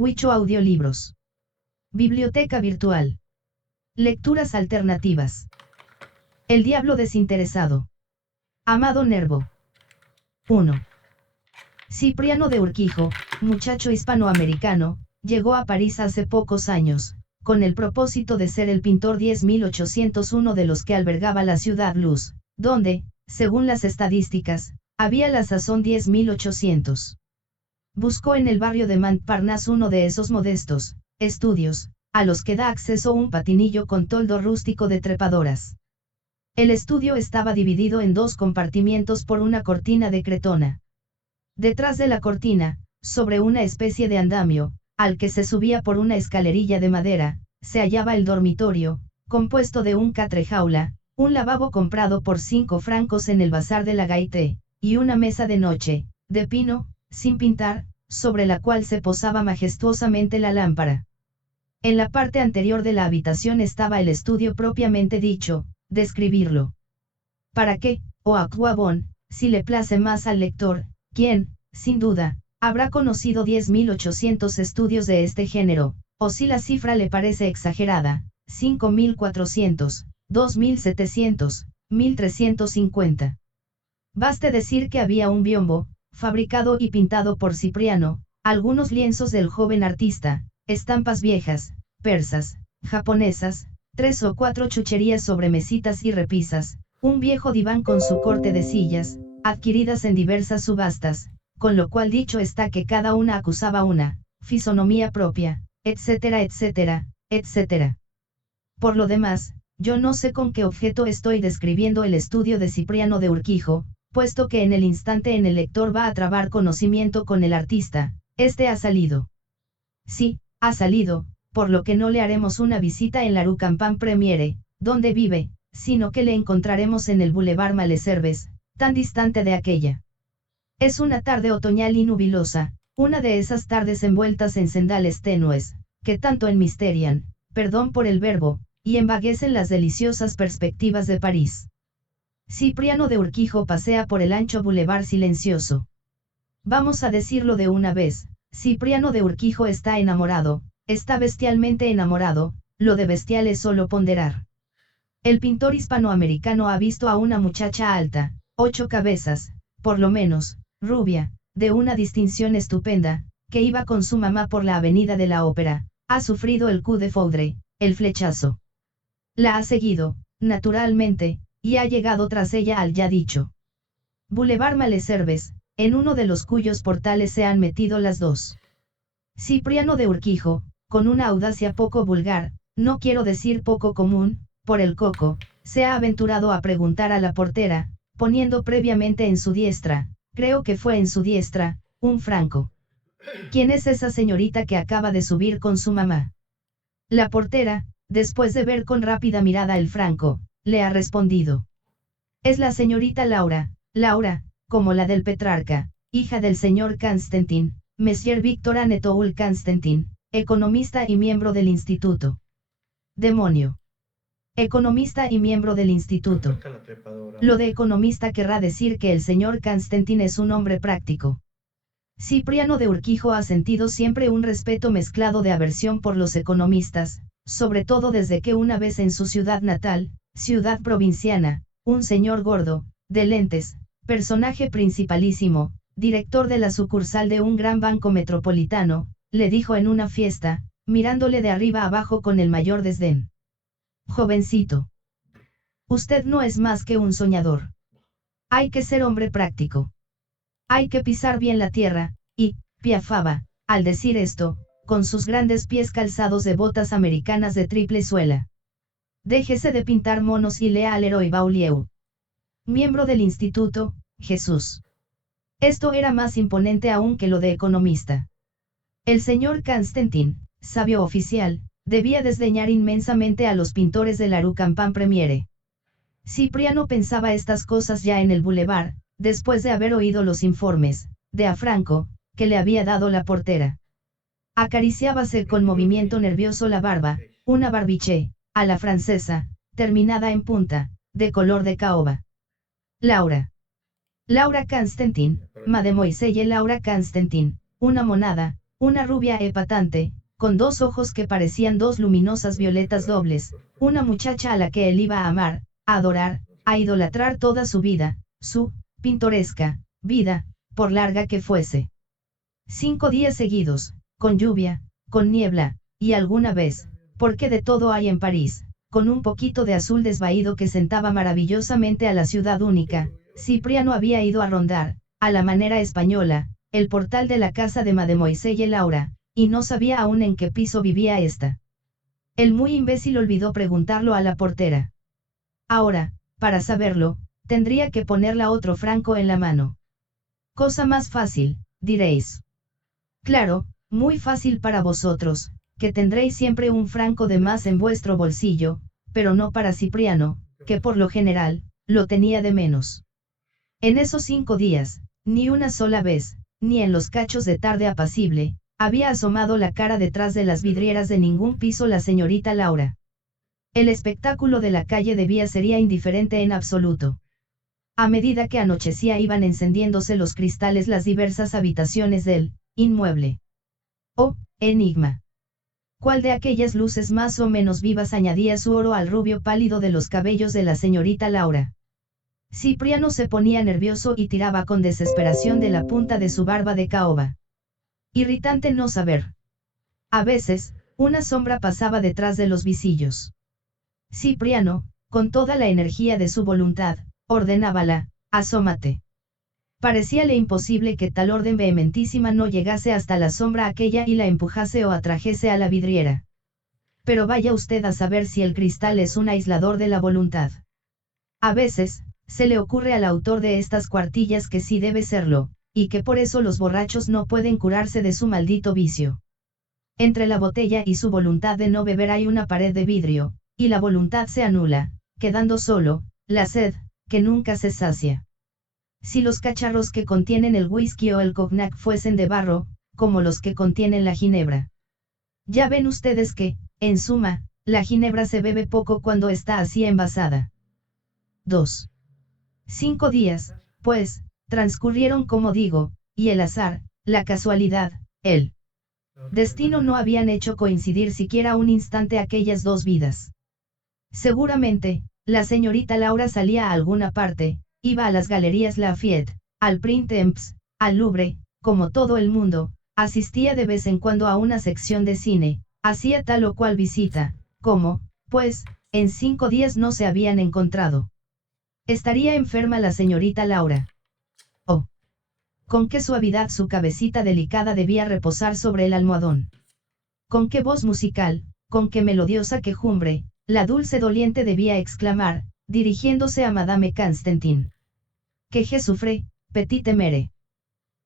Huicho Audiolibros. Biblioteca virtual. Lecturas alternativas. El diablo desinteresado. Amado Nervo. 1. Cipriano de Urquijo, muchacho hispanoamericano, llegó a París hace pocos años, con el propósito de ser el pintor 10.801 de los que albergaba la ciudad Luz, donde, según las estadísticas, había la sazón 10.800. Buscó en el barrio de Montparnasse uno de esos modestos estudios, a los que da acceso un patinillo con toldo rústico de trepadoras. El estudio estaba dividido en dos compartimientos por una cortina de cretona. Detrás de la cortina, sobre una especie de andamio, al que se subía por una escalerilla de madera, se hallaba el dormitorio, compuesto de un catrejaula, un lavabo comprado por 5 francos en el bazar de la Gaité, y una mesa de noche, de pino, sin pintar, sobre la cual se posaba majestuosamente la lámpara. En la parte anterior de la habitación estaba el estudio propiamente dicho, describirlo. ¿Para qué, o à quoi bon, si le place más al lector, quien, sin duda, habrá conocido 10.800 estudios de este género, o si la cifra le parece exagerada, 5.400, 2.700, 1.350. Baste decir que había un biombo, fabricado y pintado por Cipriano, algunos lienzos del joven artista, estampas viejas, persas, japonesas, 3 o 4 chucherías sobre mesitas y repisas, un viejo diván con su corte de sillas, adquiridas en diversas subastas, con lo cual dicho está que cada una acusaba una fisonomía propia, etcétera, etcétera, etcétera. Por lo demás, yo no sé con qué objeto estoy describiendo el estudio de Cipriano de Urquijo, puesto que en el instante en el lector va a trabar conocimiento con el artista, este ha salido. Sí, ha salido, por lo que no le haremos una visita en la Rue Campagne Premiere, donde vive, sino que le encontraremos en el Boulevard Malesherbes, tan distante de aquella. Es una tarde otoñal y nubilosa, una de esas tardes envueltas en cendales tenues, que tanto enmisterian, perdón por el verbo, y embaguecen las deliciosas perspectivas de París. Cipriano de Urquijo pasea por el ancho boulevard silencioso. Vamos a decirlo de una vez, Cipriano de Urquijo está enamorado, está bestialmente enamorado, lo de bestial es solo ponderar. El pintor hispanoamericano ha visto a una muchacha alta, 8 cabezas, por lo menos, rubia, de una distinción estupenda, que iba con su mamá por la avenida de la Ópera, ha sufrido el coup de foudre, el flechazo. La ha seguido, naturalmente, y ha llegado tras ella al ya dicho Boulevard Malesherbes, en uno de los cuyos portales se han metido las dos. Cipriano de Urquijo, con una audacia poco vulgar, no quiero decir poco común, por el coco, se ha aventurado a preguntar a la portera, poniendo previamente en su diestra, creo que fue en su diestra, un franco. ¿Quién es esa señorita que acaba de subir con su mamá? La portera, después de ver con rápida mirada el franco, le ha respondido. Es la señorita Laura, Laura, como la del Petrarca, hija del señor Constantin, Monsieur Victor Anatole Constantin, economista y miembro del instituto. Demonio. Economista y miembro del instituto. Lo de economista querrá decir que el señor Constantin es un hombre práctico. Cipriano de Urquijo ha sentido siempre un respeto mezclado de aversión por los economistas, sobre todo desde que una vez en su ciudad natal, ciudad provinciana, un señor gordo, de lentes, personaje principalísimo, director de la sucursal de un gran banco metropolitano, le dijo en una fiesta, mirándole de arriba abajo con el mayor desdén. Jovencito. Usted no es más que un soñador. Hay que ser hombre práctico. Hay que pisar bien la tierra, y, piafaba, al decir esto, con sus grandes pies calzados de botas americanas de triple suela. Déjese de pintar monos y lea al Leroy Beaulieu. Miembro del instituto, Jesús. Esto era más imponente aún que lo de economista. El señor Constantin, sabio oficial, debía desdeñar inmensamente a los pintores de la Rue Campagne Premiere. Cipriano pensaba estas cosas ya en el boulevard, después de haber oído los informes, de a Franco, que le había dado la portera. Acariciábase con movimiento nervioso la barba, una barbiche, a la francesa, terminada en punta, de color de caoba. Laura. Laura Constantin, Mademoiselle Laura Constantin, una monada, una rubia epatante, con 2 ojos que parecían 2 luminosas violetas dobles, una muchacha a la que él iba a amar, a adorar, a idolatrar toda su vida, su pintoresca vida, por larga que fuese. 5 días seguidos, con lluvia, con niebla, y alguna vez, porque de todo hay en París, con un poquito de azul desvaído que sentaba maravillosamente a la ciudad única, Cipriano había ido a rondar, a la manera española, el portal de la casa de Mademoiselle Laura, y no sabía aún en qué piso vivía ésta. El muy imbécil olvidó preguntarlo a la portera. Ahora, para saberlo, tendría que ponerla otro franco en la mano. Cosa más fácil, diréis. Claro, muy fácil para vosotros, que tendréis siempre un franco de más en vuestro bolsillo, pero no para Cipriano, que por lo general, lo tenía de menos. En esos 5 días, ni una sola vez, ni en los cachos de tarde apacible, había asomado la cara detrás de las vidrieras de ningún piso la señorita Laura. El espectáculo de la calle debía sería indiferente en absoluto. A medida que anochecía iban encendiéndose los cristales las diversas habitaciones del inmueble. Oh, enigma. ¿Cuál de aquellas luces más o menos vivas añadía su oro al rubio pálido de los cabellos de la señorita Laura? Cipriano se ponía nervioso y tiraba con desesperación de la punta de su barba de caoba. Irritante no saber. A veces, una sombra pasaba detrás de los visillos. Cipriano, con toda la energía de su voluntad, ordenábala, asómate. Parecíale imposible que tal orden vehementísima no llegase hasta la sombra aquella y la empujase o atrajese a la vidriera. Pero vaya usted a saber si el cristal es un aislador de la voluntad. A veces, se le ocurre al autor de estas cuartillas que sí debe serlo, y que por eso los borrachos no pueden curarse de su maldito vicio. Entre la botella y su voluntad de no beber hay una pared de vidrio, y la voluntad se anula, quedando solo, la sed, que nunca se sacia. Si los cacharros que contienen el whisky o el cognac fuesen de barro, como los que contienen la ginebra. Ya ven ustedes que, en suma, la ginebra se bebe poco cuando está así envasada. 2. 5 días, pues, transcurrieron como digo, y el azar, la casualidad, el destino no habían hecho coincidir siquiera un instante aquellas 2 vidas. Seguramente, la señorita Laura salía a alguna parte, iba a las galerías Lafayette, al Printemps, al Louvre, como todo el mundo, asistía de vez en cuando a una sección de cine, hacía tal o cual visita, como, pues, en 5 días no se habían encontrado. Estaría enferma la señorita Laura. Oh. Con qué suavidad su cabecita delicada debía reposar sobre el almohadón. Con qué voz musical, con qué melodiosa quejumbre, la dulce doliente debía exclamar, dirigiéndose a Madame Constantin. Que je sufre, petite mere.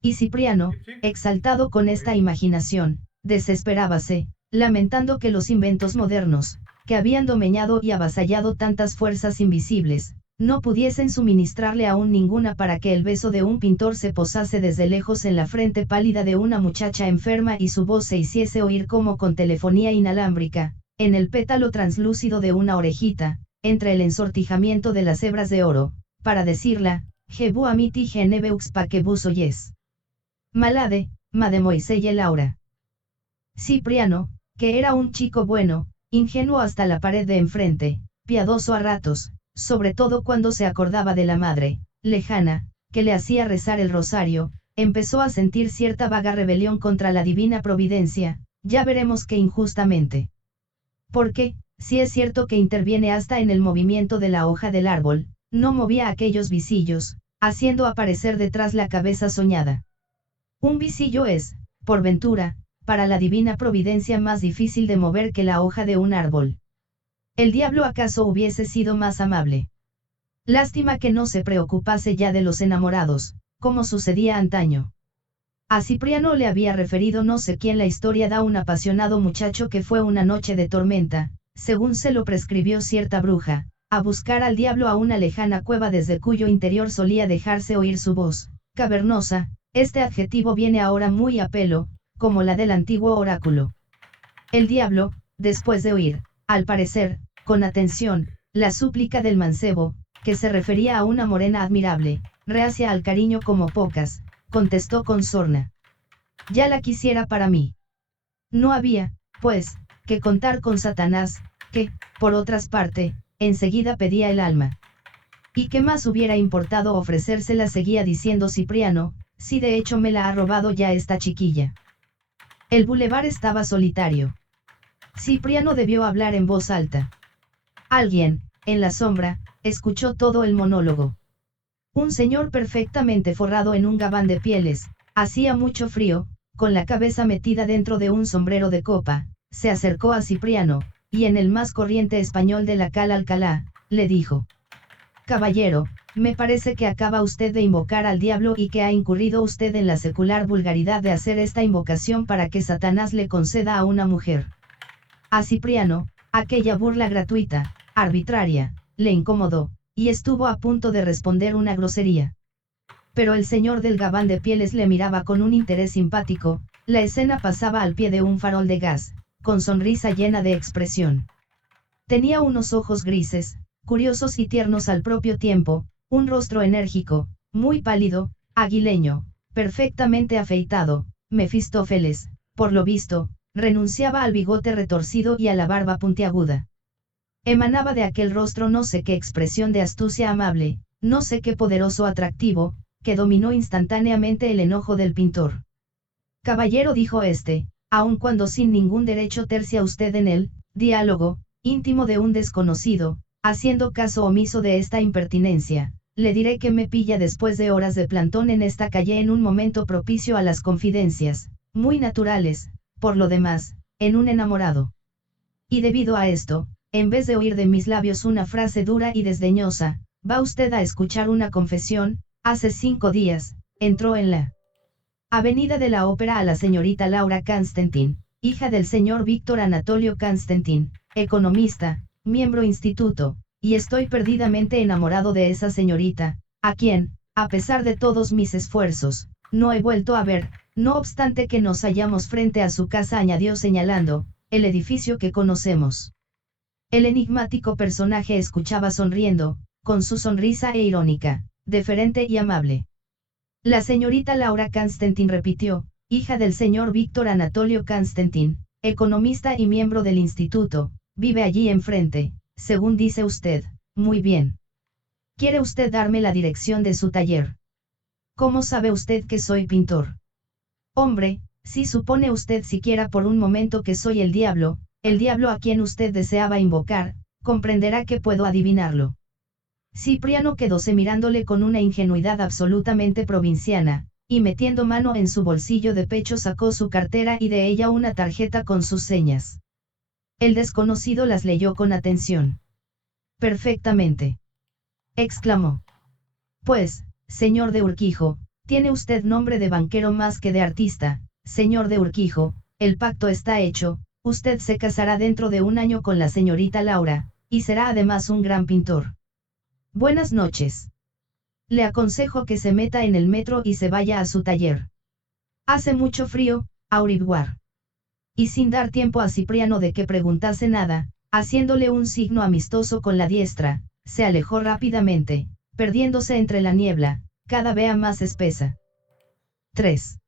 Y Cipriano, exaltado con esta imaginación, desesperábase, lamentando que los inventos modernos, que habían domeñado y avasallado tantas fuerzas invisibles, no pudiesen suministrarle aún ninguna para que el beso de un pintor se posase desde lejos en la frente pálida de una muchacha enferma y su voz se hiciese oír como con telefonía inalámbrica, en el pétalo translúcido de una orejita, entre el ensortijamiento de las hebras de oro, para decirla, je vous amiti je ne veux pas que vous oyez. Malade, Mademoiselle Laura. Cipriano, que era un chico bueno, ingenuo hasta la pared de enfrente, piadoso a ratos, sobre todo cuando se acordaba de la madre, lejana, que le hacía rezar el rosario, empezó a sentir cierta vaga rebelión contra la divina providencia, ya veremos que injustamente. Porque, si es cierto que interviene hasta en el movimiento de la hoja del árbol, no movía aquellos visillos, haciendo aparecer detrás la cabeza soñada. Un visillo es, por ventura, para la divina providencia más difícil de mover que la hoja de un árbol. ¿El diablo acaso hubiese sido más amable? Lástima que no se preocupase ya de los enamorados, como sucedía antaño. A Cipriano le había referido no sé quién la historia de un apasionado muchacho que fue una noche de tormenta, según se lo prescribió cierta bruja, a buscar al diablo a una lejana cueva desde cuyo interior solía dejarse oír su voz, cavernosa, este adjetivo viene ahora muy a pelo, como la del antiguo oráculo. El diablo, después de oír, al parecer, con atención, la súplica del mancebo, que se refería a una morena admirable, reacia al cariño como pocas, contestó con sorna. Ya la quisiera para mí. No había, pues, que contar con Satanás, que, por otra parte, enseguida pedía el alma. ¿Y qué más hubiera importado ofrecérsela?, seguía diciendo Cipriano, si de hecho me la ha robado ya esta chiquilla. El bulevar estaba solitario. Cipriano debió hablar en voz alta. Alguien, en la sombra, escuchó todo el monólogo. Un señor perfectamente forrado en un gabán de pieles, hacía mucho frío, con la cabeza metida dentro de un sombrero de copa, se acercó a Cipriano, y en el más corriente español de la Cal Alcalá, le dijo: Caballero, me parece que acaba usted de invocar al diablo y que ha incurrido usted en la secular vulgaridad de hacer esta invocación para que Satanás le conceda a una mujer. A Cipriano, aquella burla gratuita, arbitraria, le incomodó, y estuvo a punto de responder una grosería. Pero el señor del gabán de pieles le miraba con un interés simpático. La escena pasaba al pie de un farol de gas, con sonrisa llena de expresión. Tenía unos ojos grises, curiosos y tiernos al propio tiempo, un rostro enérgico, muy pálido, aguileño, perfectamente afeitado. Mefistófeles, por lo visto, renunciaba al bigote retorcido y a la barba puntiaguda. Emanaba de aquel rostro no sé qué expresión de astucia amable, no sé qué poderoso atractivo, que dominó instantáneamente el enojo del pintor. Caballero, dijo este, aun cuando sin ningún derecho tercia usted en el diálogo íntimo de un desconocido, haciendo caso omiso de esta impertinencia, le diré que me pilla después de horas de plantón en esta calle en un momento propicio a las confidencias, muy naturales, por lo demás, en un enamorado. Y debido a esto, en vez de oír de mis labios una frase dura y desdeñosa, va usted a escuchar una confesión. Hace 5 días, entró en la Avenida de la Ópera a la señorita Laura Constantin, hija del señor Víctor Anatolio Constantin, economista, miembro instituto, y estoy perdidamente enamorado de esa señorita, a quien, a pesar de todos mis esfuerzos, no he vuelto a ver, no obstante que nos hallamos frente a su casa, añadió señalando el edificio que conocemos. El enigmático personaje escuchaba sonriendo, con su sonrisa irónica, deferente y amable. La señorita Laura Constantin, repitió, hija del señor Víctor Anatolio Constantin, economista y miembro del instituto, vive allí enfrente, según dice usted. Muy bien. ¿Quiere usted darme la dirección de su taller? ¿Cómo sabe usted que soy pintor? Hombre, si supone usted siquiera por un momento que soy el diablo a quien usted deseaba invocar, comprenderá que puedo adivinarlo. Cipriano quedóse mirándole con una ingenuidad absolutamente provinciana, y metiendo mano en su bolsillo de pecho sacó su cartera y de ella una tarjeta con sus señas. El desconocido las leyó con atención. Perfectamente, exclamó. Pues, señor de Urquijo, tiene usted nombre de banquero más que de artista. Señor de Urquijo, el pacto está hecho, usted se casará dentro de un año con la señorita Laura, y será además un gran pintor. Buenas noches. Le aconsejo que se meta en el metro y se vaya a su taller. Hace mucho frío, auriguar. Y sin dar tiempo a Cipriano de que preguntase nada, haciéndole un signo amistoso con la diestra, se alejó rápidamente, perdiéndose entre la niebla, cada vez más espesa. 3.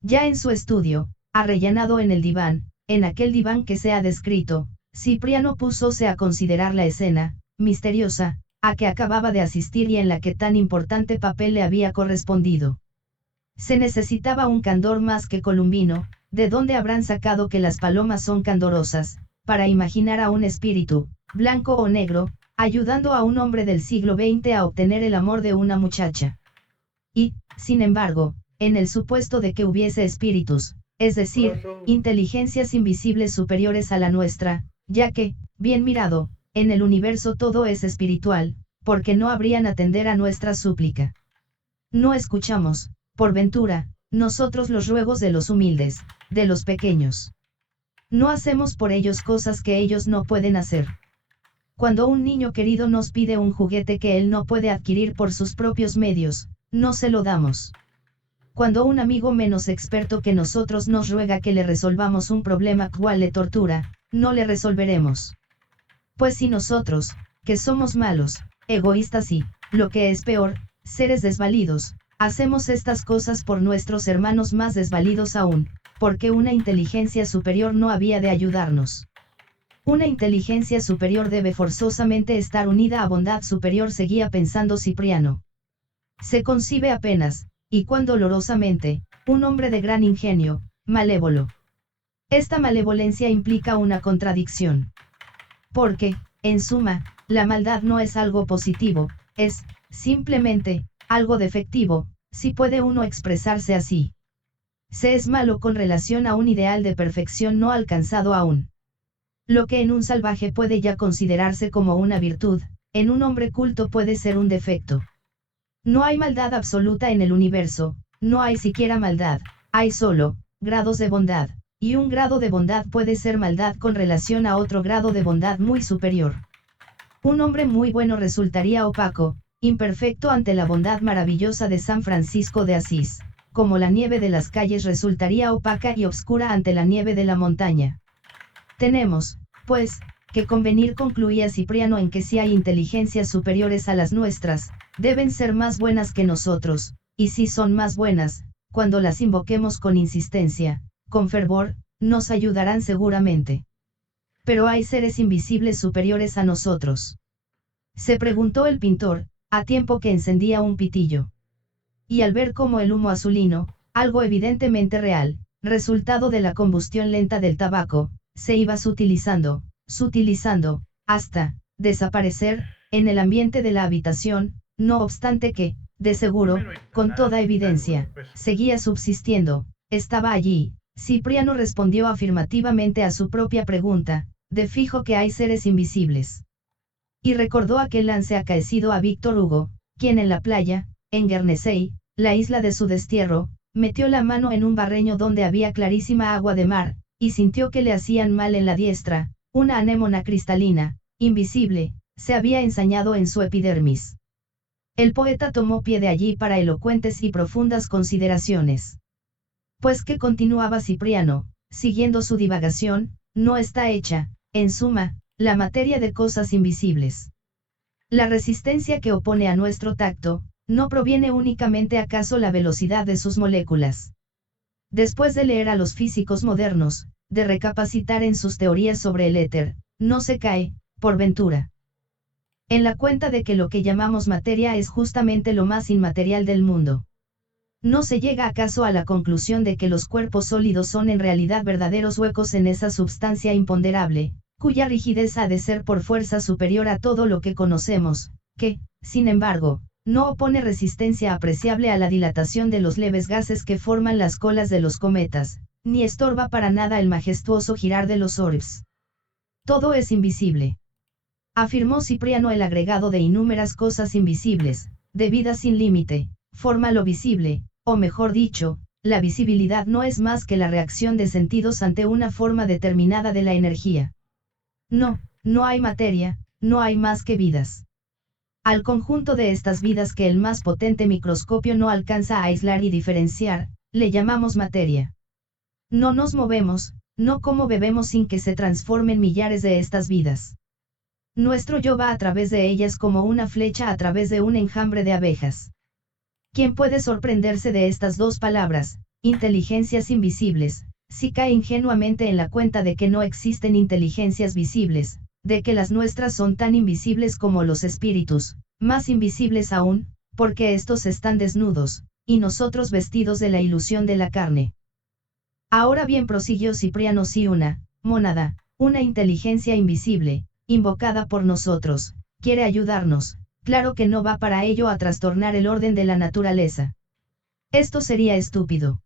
Ya en su estudio, arrellanado en el diván, en aquel diván que se ha descrito, Cipriano púsose a considerar la escena, misteriosa, a que acababa de asistir y en la que tan importante papel le había correspondido. Se necesitaba un candor más que columbino. ¿De dónde habrán sacado que las palomas son candorosas, para imaginar a un espíritu, blanco o negro, ayudando a un hombre del siglo XX a obtener el amor de una muchacha? Y, sin embargo, en el supuesto de que hubiese espíritus, es decir, inteligencias invisibles superiores a la nuestra, ya que, bien mirado, en el universo todo es espiritual, porque no habrían atender a nuestra súplica. No escuchamos, por ventura, nosotros los ruegos de los humildes, de los pequeños. No hacemos por ellos cosas que ellos no pueden hacer. Cuando un niño querido nos pide un juguete que él no puede adquirir por sus propios medios, no se lo damos. Cuando un amigo menos experto que nosotros nos ruega que le resolvamos un problema cual le tortura, no le resolveremos. Pues si nosotros, que somos malos, egoístas y, lo que es peor, seres desvalidos, Hacemos estas cosas por nuestros hermanos más desvalidos aún, porque una inteligencia superior no había de ayudarnos. Una inteligencia superior debe forzosamente estar unida a bondad superior, seguía pensando Cipriano. Se concibe apenas, y cuán dolorosamente, un hombre de gran ingenio, malévolo. Esta malevolencia implica una contradicción. Porque, en suma, la maldad no es algo positivo, es, simplemente, algo defectivo, si puede uno expresarse así. Se es malo con relación a un ideal de perfección no alcanzado aún. Lo que en un salvaje puede ya considerarse como una virtud, en un hombre culto puede ser un defecto. No hay maldad absoluta en el universo, no hay siquiera maldad, hay solo grados de bondad, y un grado de bondad puede ser maldad con relación a otro grado de bondad muy superior. Un hombre muy bueno resultaría opaco, imperfecto ante la bondad maravillosa de San Francisco de Asís, como la nieve de las calles resultaría opaca y obscura ante la nieve de la montaña. Tenemos, pues, que convenir, concluía Cipriano, en que si hay inteligencias superiores a las nuestras, deben ser más buenas que nosotros, y si son más buenas, cuando las invoquemos con insistencia, con fervor, nos ayudarán seguramente. Pero hay seres invisibles superiores a nosotros. Se preguntó el pintor, a tiempo que encendía un pitillo. Y al ver cómo el humo azulino, algo evidentemente real, resultado de la combustión lenta del tabaco, se iba sutilizando, hasta desaparecer, en el ambiente de la habitación, no obstante que, de seguro, con toda evidencia, seguía subsistiendo, estaba allí. Cipriano respondió afirmativamente a su propia pregunta, de fijo que hay seres invisibles. Y recordó aquel lance acaecido a Víctor Hugo, quien en la playa, en Guernesey, la isla de su destierro, metió la mano en un barreño donde había clarísima agua de mar, y sintió que le hacían mal en la diestra, una anémona cristalina, invisible, se había ensañado en su epidermis. El poeta tomó pie de allí para elocuentes y profundas consideraciones. Pues que, continuaba Cipriano, siguiendo su divagación, no está hecha, en suma, la materia de cosas invisibles. La resistencia que opone a nuestro tacto, no proviene únicamente acaso la velocidad de sus moléculas. Después de leer a los físicos modernos, de recapacitar en sus teorías sobre el éter, no se cae, por ventura, en la cuenta de que lo que llamamos materia es justamente lo más inmaterial del mundo. ¿No se llega acaso a la conclusión de que los cuerpos sólidos son en realidad verdaderos huecos en esa substancia imponderable, cuya rigidez ha de ser por fuerza superior a todo lo que conocemos, que, sin embargo, no opone resistencia apreciable a la dilatación de los leves gases que forman las colas de los cometas, ni estorba para nada el majestuoso girar de los orbs? Todo es invisible. Afirmó Cipriano, el agregado de innúmeras cosas invisibles, de vida sin límite, forma lo visible, o mejor dicho, la visibilidad no es más que la reacción de sentidos ante una forma determinada de la energía. No hay materia, no hay más que vidas. Al conjunto de estas vidas que el más potente microscopio no alcanza a aislar y diferenciar, le llamamos materia. No nos movemos, no como bebemos sin que se transformen millares de estas vidas. Nuestro yo va a través de ellas como una flecha a través de un enjambre de abejas. ¿Quién puede sorprenderse de estas dos palabras, inteligencias invisibles, si cae ingenuamente en la cuenta de que no existen inteligencias visibles, de que las nuestras son tan invisibles como los espíritus, más invisibles aún, porque estos están desnudos, y nosotros vestidos de la ilusión de la carne? Ahora bien, prosiguió Cipriano, si una mónada, una inteligencia invisible, invocada por nosotros, quiere ayudarnos, claro que no va para ello a trastornar el orden de la naturaleza. Esto sería estúpido.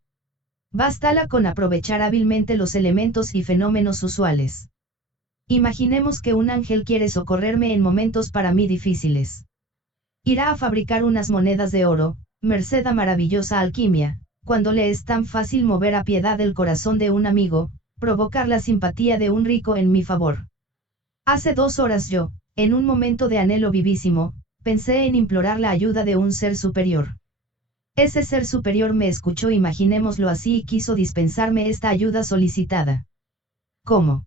Bástala con aprovechar hábilmente los elementos y fenómenos usuales. Imaginemos que un ángel quiere socorrerme en momentos para mí difíciles. Irá a fabricar unas monedas de oro, merced a maravillosa alquimia, cuando le es tan fácil mover a piedad el corazón de un amigo, provocar la simpatía de un rico en mi favor. Hace 2 horas yo, en un momento de anhelo vivísimo, pensé en implorar la ayuda de un ser superior. Ese ser superior me escuchó, imaginémoslo así, y quiso dispensarme esta ayuda solicitada. ¿Cómo?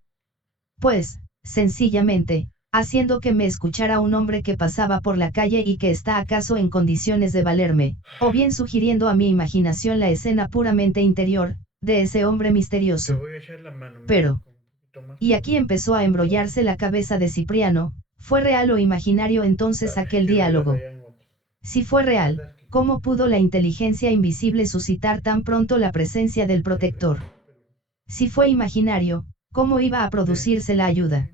Pues, sencillamente, haciendo que me escuchara un hombre que pasaba por la calle y que está acaso en condiciones de valerme, o bien sugiriendo a mi imaginación la escena puramente interior, de ese hombre Te misterioso. voy a echar la mano, mira, Pero, con un poquito más. y aquí empezó a embrollarse la cabeza de Cipriano, ¿fue real o imaginario entonces Espérame, aquel que lo vivas diálogo? allá en otro. Si fue real, ¿Verdad que? ¿cómo pudo la inteligencia invisible suscitar tan pronto la presencia del protector? Si fue imaginario, ¿cómo iba a producirse la ayuda?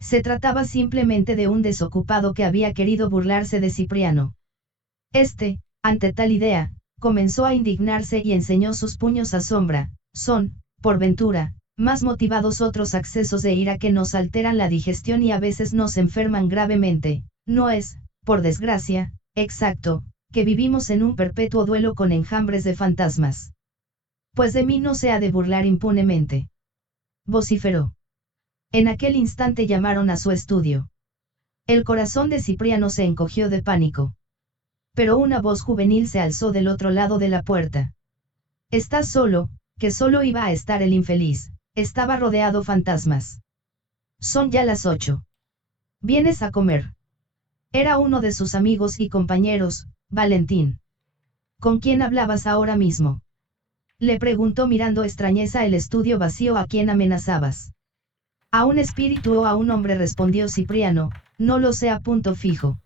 Se trataba simplemente de un desocupado que había querido burlarse de Cipriano. Este, ante tal idea, comenzó a indignarse y enseñó sus puños a sombra. Son, por ventura, más motivados otros accesos de ira que nos alteran la digestión y a veces nos enferman gravemente. No es, por desgracia, exacto, que vivimos en un perpetuo duelo con enjambres de fantasmas. Pues de mí no se ha de burlar impunemente. Vociferó. En aquel instante llamaron a su estudio. El corazón de Cipriano se encogió de pánico. Pero una voz juvenil se alzó del otro lado de la puerta. «Estás solo», que solo iba a estar el infeliz, estaba rodeado fantasmas. «Son ya las 8. ¿Vienes a comer?» Era uno de sus amigos y compañeros, Valentín. «¿Con quién hablabas ahora mismo?», le preguntó mirando extrañeza el estudio vacío. «¿A quién amenazabas?». «A un espíritu o a un hombre», respondió Cipriano, «no lo sé a punto fijo».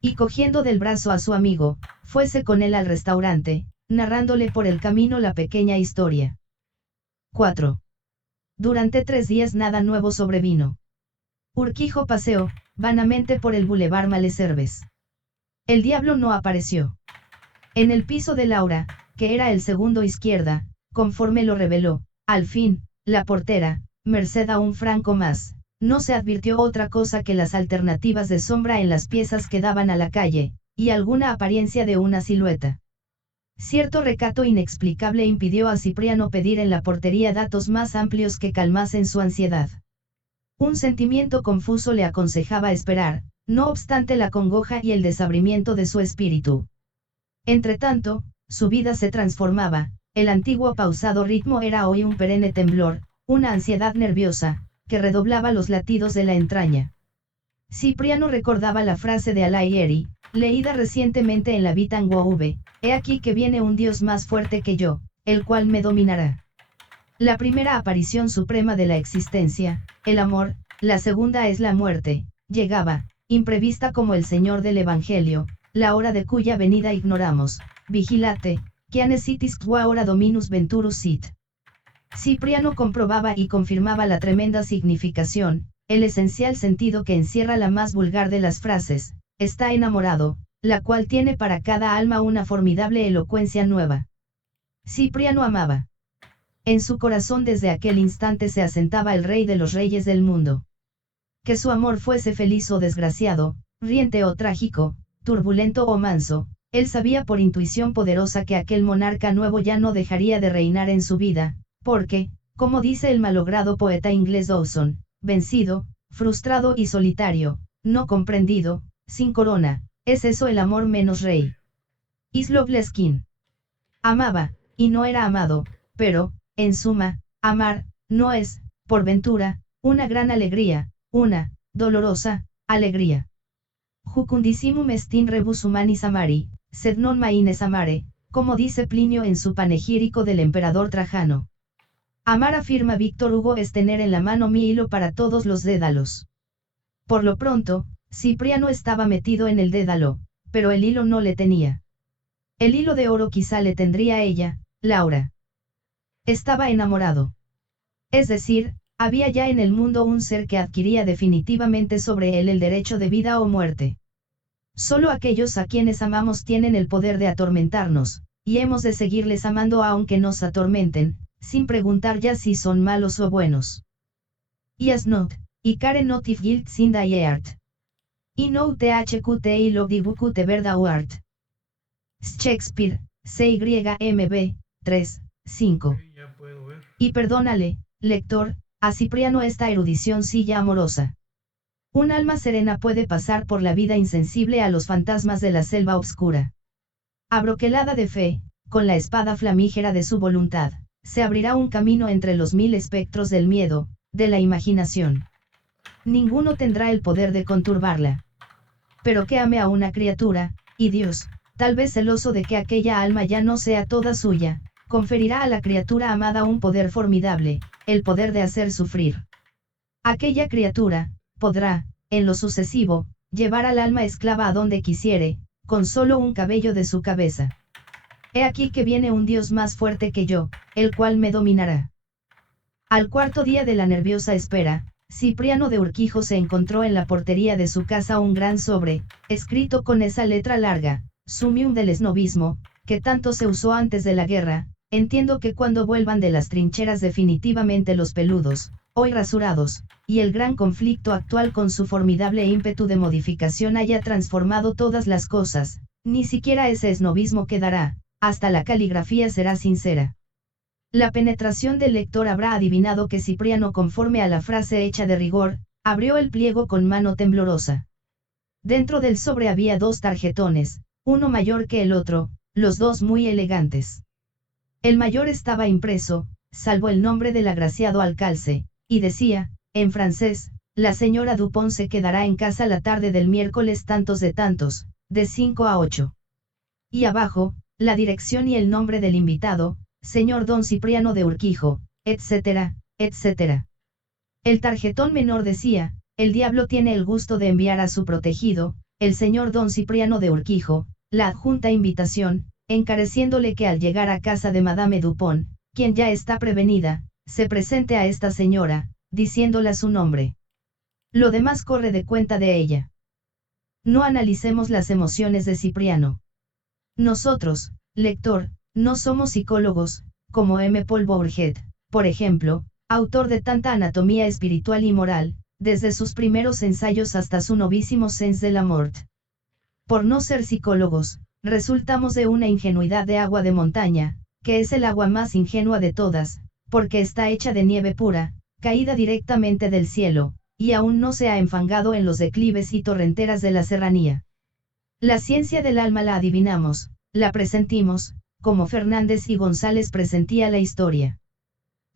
Y cogiendo del brazo a su amigo, fuese con él al restaurante, narrándole por el camino la pequeña historia. 4. Durante 3 días nada nuevo sobrevino. Urquijo paseó, vanamente por el Boulevard Malesherbes. El diablo no apareció. En el piso de Laura, que era el segundo izquierda, conforme lo reveló, al fin, la portera, merced a un franco más, no se advirtió otra cosa que las alternativas de sombra en las piezas que daban a la calle, y alguna apariencia de una silueta. Cierto recato inexplicable impidió a Cipriano pedir en la portería datos más amplios que calmasen su ansiedad. Un sentimiento confuso le aconsejaba esperar, no obstante la congoja y el desabrimiento de su espíritu. Entretanto, su vida se transformaba, el antiguo pausado ritmo era hoy un perenne temblor, una ansiedad nerviosa, que redoblaba los latidos de la entraña. Cipriano recordaba la frase de Alighieri, leída recientemente en la Vita Nuova: «He aquí que viene un Dios más fuerte que yo, el cual me dominará». La primera aparición suprema de la existencia, el amor, la segunda es la muerte, llegaba, imprevista como el Señor del Evangelio, la hora de cuya venida ignoramos. Vigilate, quiane sitis qua ora dominus venturus sit. Cipriano comprobaba y confirmaba la tremenda significación, el esencial sentido que encierra la más vulgar de las frases, está enamorado, la cual tiene para cada alma una formidable elocuencia nueva. Cipriano amaba. En su corazón desde aquel instante se asentaba el rey de los reyes del mundo. Que su amor fuese feliz o desgraciado, riente o trágico, turbulento o manso, él sabía por intuición poderosa que aquel monarca nuevo ya no dejaría de reinar en su vida, porque, como dice el malogrado poeta inglés Dawson, vencido, frustrado y solitario, no comprendido, sin corona, es eso el amor menos rey. Islov Leskin. Amaba, y no era amado, pero, en suma, amar, no es, por ventura, una gran alegría, una, dolorosa, alegría. Jucundissimum est in rebus humanis amari, sed non maines amare, como dice Plinio en su panegírico del emperador Trajano. Amar, afirma Víctor Hugo, es tener en la mano mi hilo para todos los dédalos. Por lo pronto, Cipriano estaba metido en el dédalo, pero el hilo no le tenía. El hilo de oro quizá le tendría ella, Laura. Estaba enamorado. Es decir, había ya en el mundo un ser que adquiría definitivamente sobre él el derecho de vida o muerte. Solo aquellos a quienes amamos tienen el poder de atormentarnos, y hemos de seguirles amando aunque nos atormenten, sin preguntar ya si son malos o buenos. As not, y care not if guilt sin die art. Y no thqt y lo dibucute verda art. Shakespeare, CYMB, 3, 5. Ya puedo ver. Y perdónale, lector, a Cipriano esta erudición silla amorosa. Un alma serena puede pasar por la vida insensible a los fantasmas de la selva obscura. Abroquelada de fe, con la espada flamígera de su voluntad, se abrirá un camino entre los 1000 espectros del miedo, de la imaginación. ninguno tendrá el poder de conturbarla. Pero que ame a una criatura, y Dios, tal vez celoso de que aquella alma ya no sea toda suya, conferirá a la criatura amada un poder formidable, el poder de hacer sufrir. Aquella criatura, podrá, en lo sucesivo, llevar al alma esclava a donde quisiere, con solo un cabello de su cabeza. He aquí que viene un Dios más fuerte que yo, el cual me dominará. Al cuarto día de la nerviosa espera, Cipriano de Urquijo se encontró en la portería de su casa un gran sobre, escrito con esa letra larga, Sumium del esnovismo, que tanto se usó antes de la guerra. Entiendo que cuando vuelvan de las trincheras definitivamente los peludos, hoy rasurados, y el gran conflicto actual con su formidable ímpetu de modificación haya transformado todas las cosas, ni siquiera ese esnovismo quedará, hasta la caligrafía será sincera. La penetración del lector habrá adivinado que Cipriano, conforme a la frase hecha de rigor, abrió el pliego con mano temblorosa. Dentro del sobre había 2 tarjetones, uno mayor que el otro, los dos muy elegantes. El mayor estaba impreso, salvo el nombre del agraciado alcalce, y decía, en francés, la señora Dupont se quedará en casa la tarde del miércoles tantos de tantos, de 5 a 8. Y abajo, la dirección y el nombre del invitado, señor don Cipriano de Urquijo, etcétera, etcétera. El tarjetón menor decía, el diablo tiene el gusto de enviar a su protegido, el señor don Cipriano de Urquijo, la adjunta invitación, encareciéndole que al llegar a casa de Madame Dupont, quien ya está prevenida, se presente a esta señora, diciéndola su nombre. Lo demás corre de cuenta de ella. No analicemos las emociones de Cipriano. Nosotros, lector, no somos psicólogos, como M. Paul Bourget, por ejemplo, autor de tanta anatomía espiritual y moral, desde sus primeros ensayos hasta su novísimo Sens de la Mort. Por no ser psicólogos, resultamos de una ingenuidad de agua de montaña, que es el agua más ingenua de todas, porque está hecha de nieve pura, caída directamente del cielo, y aún no se ha enfangado en los declives y torrenteras de la serranía. La ciencia del alma la adivinamos, la presentimos, como Fernández y González presentía la historia.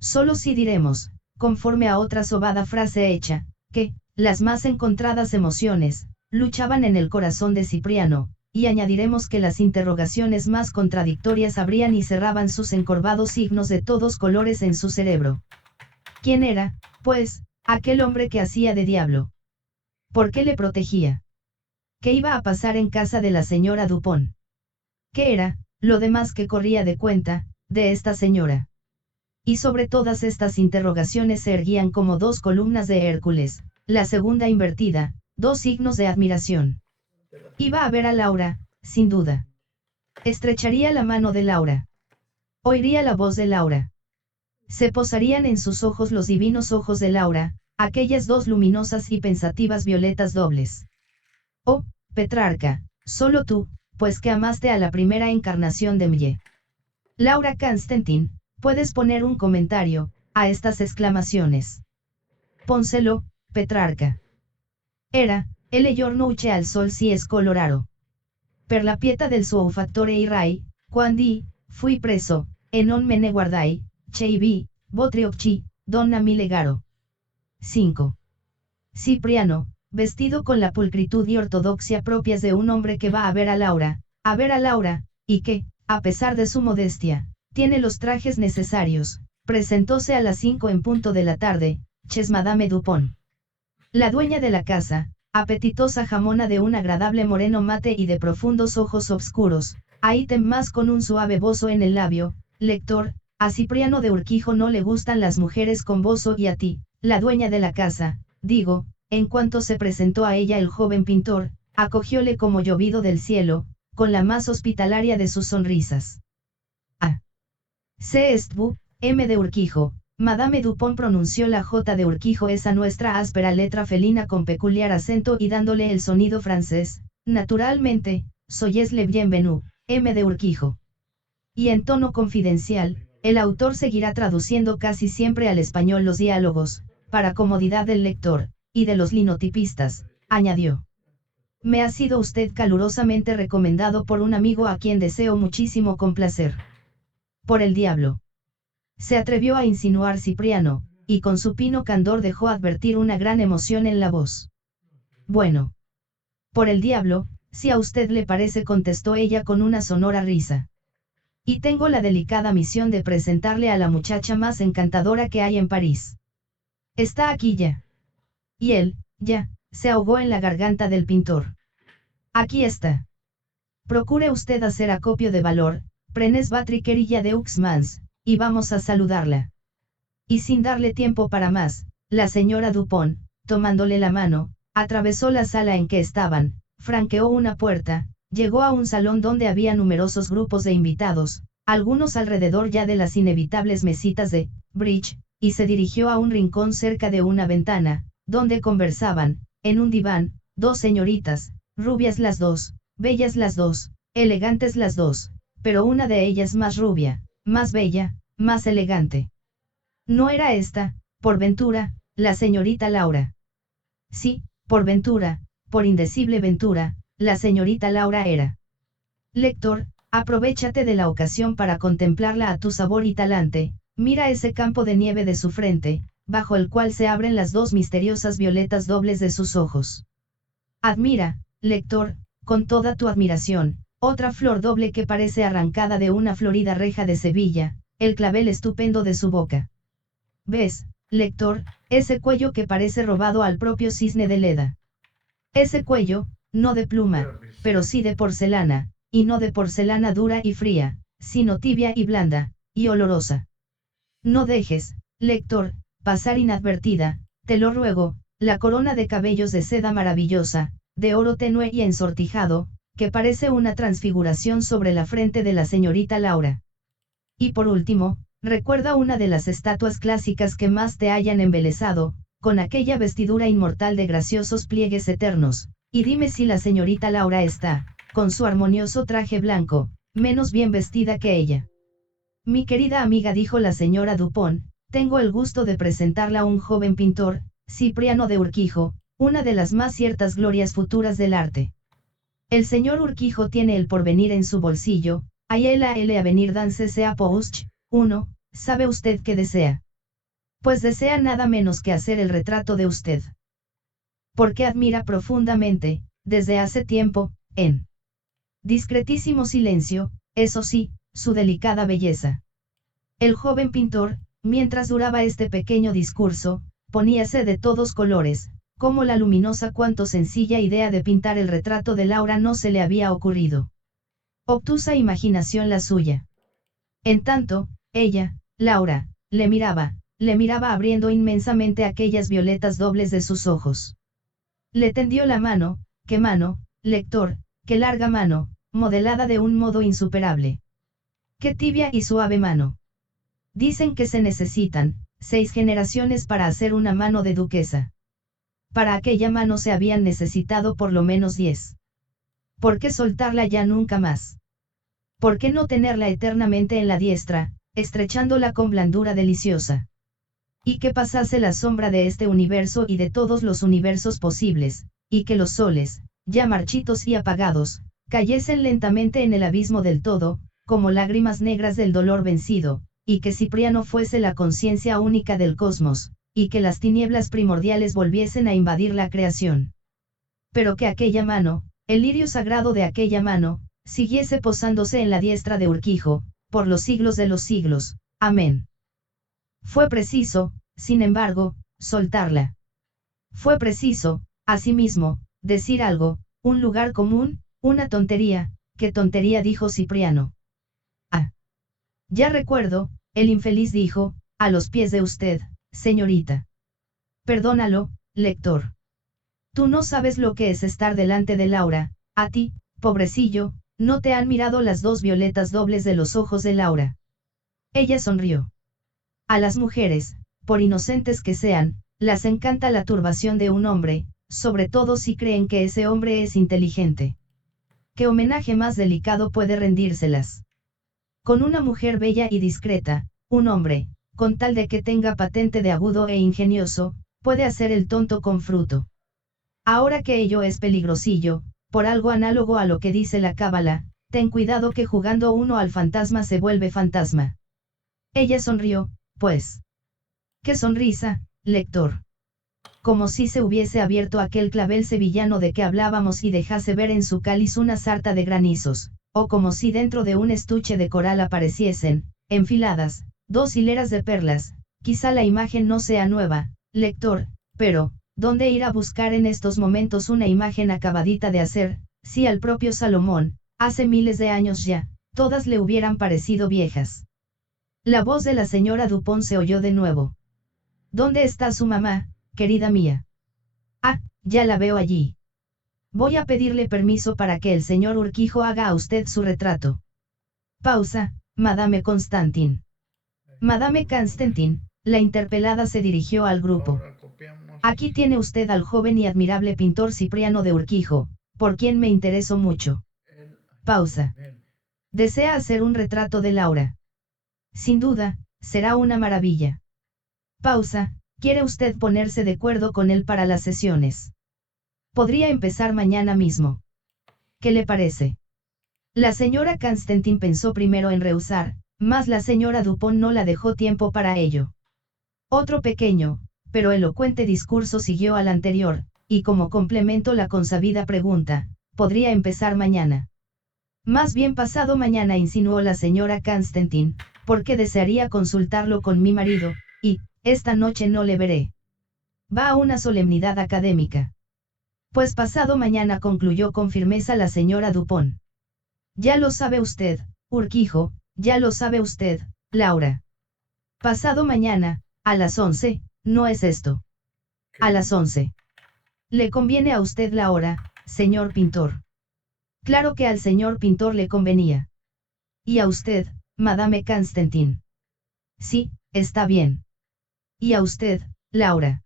Solo si diremos, conforme a otra sobada frase hecha, que, las más encontradas emociones, luchaban en el corazón de Cipriano, y añadiremos que las interrogaciones más contradictorias abrían y cerraban sus encorvados signos de todos colores en su cerebro. ¿Quién era, pues, aquel hombre que hacía de diablo? ¿Por qué le protegía? ¿Qué iba a pasar en casa de la señora Dupont? ¿Qué era, lo demás que corría de cuenta, de esta señora? Y sobre todas estas interrogaciones se erguían como 2 columnas de Hércules, la segunda invertida, 2 signos de admiración. Iba a ver a Laura, sin duda. Estrecharía la mano de Laura. Oiría la voz de Laura. Se posarían en sus ojos los divinos ojos de Laura, aquellas 2 luminosas y pensativas violetas dobles. Oh, Petrarca, solo tú, pues que amaste a la primera encarnación de Mlle. Laura Constantin, puedes poner un comentario a estas exclamaciones. Pónselo, Petrarca. Era, el giorno al sol si es coloraro. Per la pieta del suo fattore irai, quandi, fui preso, e non me ne guardai, cheivi, votri occhi, donna mi legaro. 5. Cipriano, vestido con la pulcritud y ortodoxia propias de un hombre que va a ver a Laura, y que, a pesar de su modestia, tiene los trajes necesarios, presentóse a las 5 en punto de la tarde, chez Madame Dupont. La dueña de la casa, apetitosa jamona de un agradable moreno mate y de profundos ojos obscuros, ítem más con un suave bozo en el labio, lector, a Cipriano de Urquijo no le gustan las mujeres con bozo y a ti, la dueña de la casa, digo, en cuanto se presentó a ella el joven pintor, acogióle como llovido del cielo, con la más hospitalaria de sus sonrisas. C. Estbu, M. de Urquijo. Madame Dupont pronunció la J de Urquijo, esa nuestra áspera letra felina con peculiar acento y dándole el sonido francés, naturalmente, soyez le bienvenu, M. de Urquijo. Y en tono confidencial, el autor seguirá traduciendo casi siempre al español los diálogos, para comodidad del lector, y de los linotipistas, añadió. Me ha sido usted calurosamente recomendado por un amigo a quien deseo muchísimo complacer. Por el diablo. Se atrevió a insinuar Cipriano, y con su fino candor dejó advertir una gran emoción en la voz. Bueno. Por el diablo, si a usted le parece, contestó ella con una sonora risa. Y tengo la delicada misión de presentarle a la muchacha más encantadora que hay en París. Está aquí ya. Y él, ya, se ahogó en la garganta del pintor. Aquí está. Procure usted hacer acopio de valor, prenez votre querilla de Uxmans, y vamos a saludarla. Y sin darle tiempo para más, la señora Dupont, tomándole la mano, atravesó la sala en que estaban, franqueó una puerta, llegó a un salón donde había numerosos grupos de invitados, algunos alrededor ya de las inevitables mesitas de bridge, y se dirigió a un rincón cerca de una ventana, donde conversaban, en un diván, dos señoritas, rubias las dos, bellas las dos, elegantes las dos, pero una de ellas más rubia, más bella, más elegante. ¿No era esta, por ventura, la señorita Laura? Sí, por ventura, por indecible ventura, la señorita Laura era. Lector, aprovéchate de la ocasión para contemplarla a tu sabor y talante, mira ese campo de nieve de su frente, bajo el cual se abren las dos misteriosas violetas dobles de sus ojos. Admira, lector, con toda tu admiración, otra flor doble que parece arrancada de una florida reja de Sevilla, el clavel estupendo de su boca. ¿Ves, lector, ese cuello que parece robado al propio cisne de Leda? Ese cuello, no de pluma, pero sí de porcelana, y no de porcelana dura y fría, sino tibia y blanda, y olorosa. No dejes, lector, pasar inadvertida, te lo ruego, la corona de cabellos de seda maravillosa, de oro tenue y ensortijado, que parece una transfiguración sobre la frente de la señorita Laura. Y por último, recuerda una de las estatuas clásicas que más te hayan embelesado, con aquella vestidura inmortal de graciosos pliegues eternos, y dime si la señorita Laura está, con su armonioso traje blanco, menos bien vestida que ella. Mi querida amiga, dijo la señora Dupont, tengo el gusto de presentarla a un joven pintor, Cipriano de Urquijo, una de las más ciertas glorias futuras del arte. El señor Urquijo tiene el porvenir en su bolsillo, Ayala L. Avenir Dance Sea Post, 1, ¿sabe usted qué desea? Pues desea nada menos que hacer el retrato de usted. Porque admira profundamente, desde hace tiempo, en discretísimo silencio, eso sí, su delicada belleza. El joven pintor, mientras duraba este pequeño discurso, poníase de todos colores, como la luminosa cuanto sencilla idea de pintar el retrato de Laura no se le había ocurrido. Obtusa imaginación la suya. En tanto, ella, Laura, le miraba abriendo inmensamente aquellas violetas dobles de sus ojos. Le tendió la mano, qué mano, lector, qué larga mano, modelada de un modo insuperable. Qué tibia y suave mano. Dicen que se necesitan 6 generaciones para hacer una mano de duquesa. Para aquella mano se habían necesitado por lo menos 10. ¿Por qué soltarla ya nunca más? ¿Por qué no tenerla eternamente en la diestra, estrechándola con blandura deliciosa? Y que pasase la sombra de este universo y de todos los universos posibles, y que los soles, ya marchitos y apagados, cayesen lentamente en el abismo del todo, como lágrimas negras del dolor vencido, y que Cipriano fuese la conciencia única del cosmos, y que las tinieblas primordiales volviesen a invadir la creación. Pero que aquella mano, el lirio sagrado de aquella mano, siguiese posándose en la diestra de Urquijo, por los siglos de los siglos. Amén. Fue preciso, sin embargo, soltarla. Fue preciso, asimismo, decir algo, un lugar común, una tontería. ¿Qué tontería?, dijo Cipriano. Ah. Ya recuerdo, el infeliz dijo, a los pies de usted, señorita. Perdónalo, lector. Tú no sabes lo que es estar delante de Laura, a ti, pobrecillo, no te han mirado las dos violetas dobles de los ojos de Laura. Ella sonrió. A las mujeres, por inocentes que sean, las encanta la turbación de un hombre, sobre todo si creen que ese hombre es inteligente. ¿Qué homenaje más delicado puede rendírselas? Con una mujer bella y discreta, un hombre, con tal de que tenga patente de agudo e ingenioso, puede hacer el tonto con fruto. Ahora que ello es peligrosillo, por algo análogo a lo que dice la cábala, ten cuidado que jugando uno al fantasma se vuelve fantasma. Ella sonrió, pues. ¡Qué sonrisa, lector! Como si se hubiese abierto aquel clavel sevillano de que hablábamos y dejase ver en su cáliz una sarta de granizos, o como si dentro de un estuche de coral apareciesen, enfiladas, 2 hileras de perlas. Quizá la imagen no sea nueva, lector, pero, ¿dónde ir a buscar en estos momentos una imagen acabadita de hacer, si al propio Salomón, hace miles de años ya, todas le hubieran parecido viejas? La voz de la señora Dupont se oyó de nuevo. ¿Dónde está su mamá, querida mía? Ah, ya la veo allí. Voy a pedirle permiso para que el señor Urquijo haga a usted su retrato. Pausa, Madame Constantin. Madame Constantin, la interpelada se dirigió al grupo. Ahora copiamos. Aquí tiene usted al joven y admirable pintor Cipriano de Urquijo, por quien me intereso mucho. El- Pausa. el- ¿Desea hacer un retrato de Laura? Sin duda, será una maravilla. Pausa, ¿quiere usted ponerse de acuerdo con él para las sesiones? Podría empezar mañana mismo. ¿Qué le parece? La señora Constantin pensó primero en rehusar, mas la señora Dupont no la dejó tiempo para ello. Otro pequeño, pero elocuente discurso siguió al anterior, y como complemento la consabida pregunta, ¿podría empezar mañana? Más bien pasado mañana, insinuó la señora Constantin, porque desearía consultarlo con mi marido, y, esta noche no le veré. Va a una solemnidad académica. Pues pasado mañana, concluyó con firmeza la señora Dupont. Ya lo sabe usted, Urquijo, ya lo sabe usted, Laura. Pasado mañana, a las 11, ¿no es esto? ¿Qué? A las 11. ¿Le conviene a usted la hora, señor pintor? Claro que al señor pintor le convenía. ¿Y a usted, Madame Constantin? Sí, está bien. ¿Y a usted, Laura?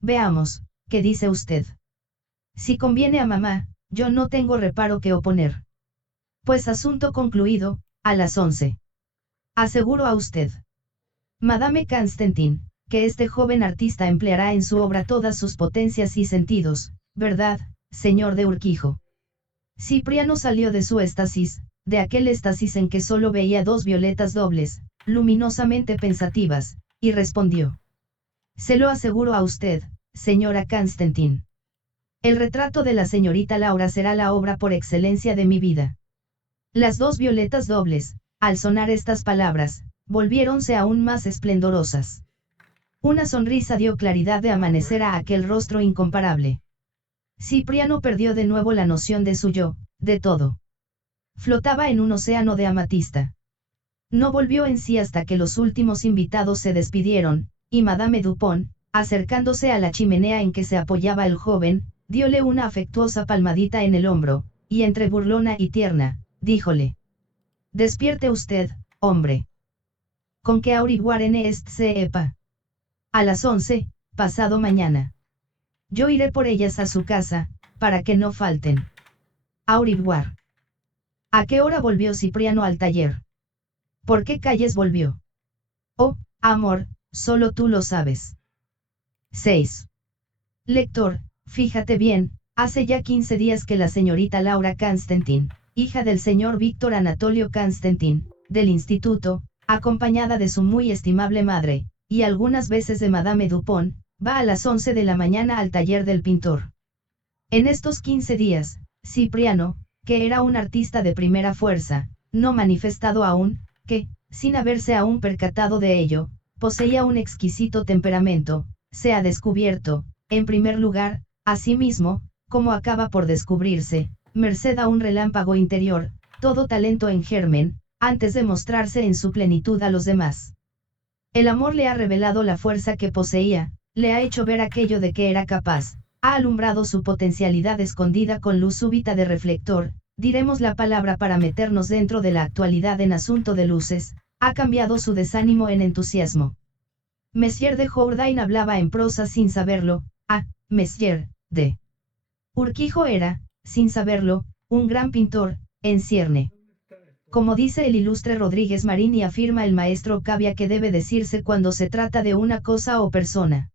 Veamos, ¿qué dice usted? Si conviene a mamá, yo no tengo reparo que oponer. Pues asunto concluido, a las 11. Aseguro a usted, Madame Constantin, que este joven artista empleará en su obra todas sus potencias y sentidos, ¿verdad, señor de Urquijo? Cipriano salió de su éxtasis, de aquel éxtasis en que solo veía 2 violetas dobles, luminosamente pensativas, y respondió. Se lo aseguro a usted, señora Constantin. El retrato de la señorita Laura será la obra por excelencia de mi vida. Las 2 violetas dobles, al sonar estas palabras, volviéronse aún más esplendorosas. Una sonrisa dio claridad de amanecer a aquel rostro incomparable. Cipriano perdió de nuevo la noción de su yo, de todo. Flotaba en un océano de amatista. No volvió en sí hasta que los últimos invitados se despidieron, y Madame Dupont, acercándose a la chimenea en que se apoyaba el joven, diole una afectuosa palmadita en el hombro, y entre burlona y tierna, díjole. Despierte usted, hombre. Con que auriguarene est sepa. A las 11, pasado mañana. Yo iré por ellas a su casa, para que no falten. Auriguar. ¿A qué hora volvió Cipriano al taller? ¿Por qué calles volvió? Oh, amor, solo tú lo sabes. 6. Lector, fíjate bien, hace ya 15 días que la señorita Laura Constantin, hija del señor Víctor Anatolio Constantin, del instituto, acompañada de su muy estimable madre, y algunas veces de Madame Dupont, va a las 11 de la mañana al taller del pintor. En estos 15 días, Cipriano, que era un artista de primera fuerza, no manifestado aún, que, sin haberse aún percatado de ello, poseía un exquisito temperamento, se ha descubierto, en primer lugar, a sí mismo, como acaba por descubrirse, merced a un relámpago interior, todo talento en germen, antes de mostrarse en su plenitud a los demás. El amor le ha revelado la fuerza que poseía, le ha hecho ver aquello de que era capaz, ha alumbrado su potencialidad escondida con luz súbita de reflector, diremos la palabra para meternos dentro de la actualidad en asunto de luces, ha cambiado su desánimo en entusiasmo. Messier de Jourdain hablaba en prosa sin saberlo, Messier de Urquijo era, sin saberlo, un gran pintor, en cierne. Como dice el ilustre Rodríguez Marín y afirma el maestro Cavia que debe decirse cuando se trata de una cosa o persona.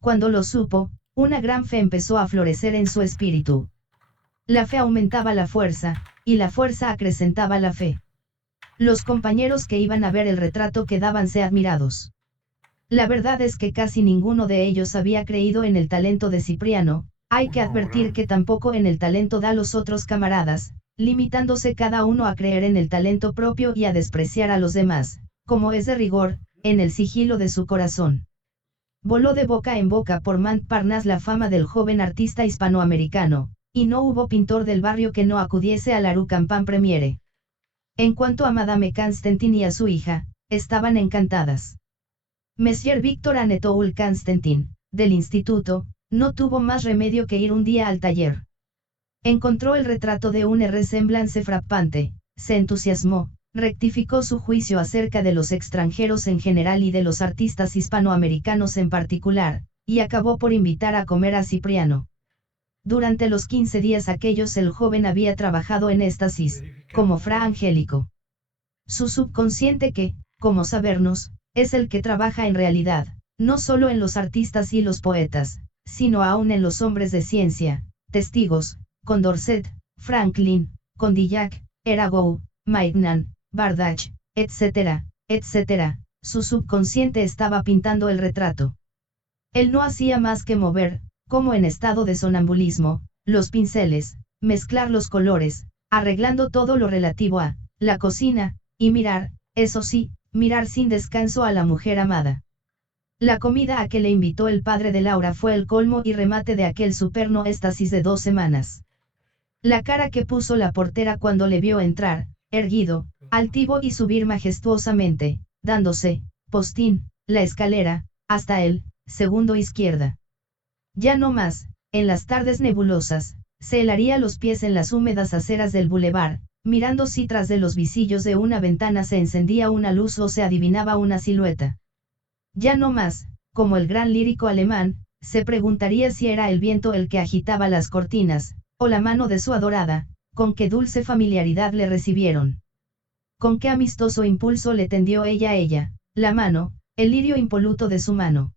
Cuando lo supo, una gran fe empezó a florecer en su espíritu. La fe aumentaba la fuerza, y la fuerza acrecentaba la fe. Los compañeros que iban a ver el retrato quedábanse admirados. La verdad es que casi ninguno de ellos había creído en el talento de Cipriano, hay que advertir que tampoco en el talento de los otros camaradas, limitándose cada uno a creer en el talento propio y a despreciar a los demás, como es de rigor, en el sigilo de su corazón. Voló de boca en boca por Montparnasse la fama del joven artista hispanoamericano, y no hubo pintor del barrio que no acudiese a la Rue Campagne Premiere. En cuanto a Madame Constantin y a su hija, estaban encantadas. Monsieur Victor Anatole Constantin, del instituto, no tuvo más remedio que ir un día al taller. Encontró el retrato de un resemblance frappante, se entusiasmó, rectificó su juicio acerca de los extranjeros en general y de los artistas hispanoamericanos en particular, y acabó por invitar a comer a Cipriano. Durante los 15 días aquellos el joven había trabajado en éxtasis, como Fra Angélico. Su subconsciente que, como sabernos, es el que trabaja en realidad, no solo en los artistas y los poetas, sino aún en los hombres de ciencia, testigos, Condorcet, Franklin, Condillac, Arago, Maitland, Bardach, etc., etc., su subconsciente estaba pintando el retrato. Él no hacía más que mover, como en estado de sonambulismo, los pinceles, mezclar los colores, arreglando todo lo relativo a la cocina, y mirar, eso sí, mirar sin descanso a la mujer amada. La comida a que le invitó el padre de Laura fue el colmo y remate de aquel superno éxtasis de 2 semanas. La cara que puso la portera cuando le vio entrar, erguido, altivo y subir majestuosamente, dándose, postín, la escalera, hasta el segundo izquierda. Ya no más, en las tardes nebulosas, se helaría los pies en las húmedas aceras del bulevar, mirando si tras de los visillos de una ventana se encendía una luz o se adivinaba una silueta. Ya no más, como el gran lírico alemán, se preguntaría si era el viento el que agitaba las cortinas, o la mano de su adorada, con qué dulce familiaridad le recibieron. Con qué amistoso impulso le tendió ella, la mano, el lirio impoluto de su mano.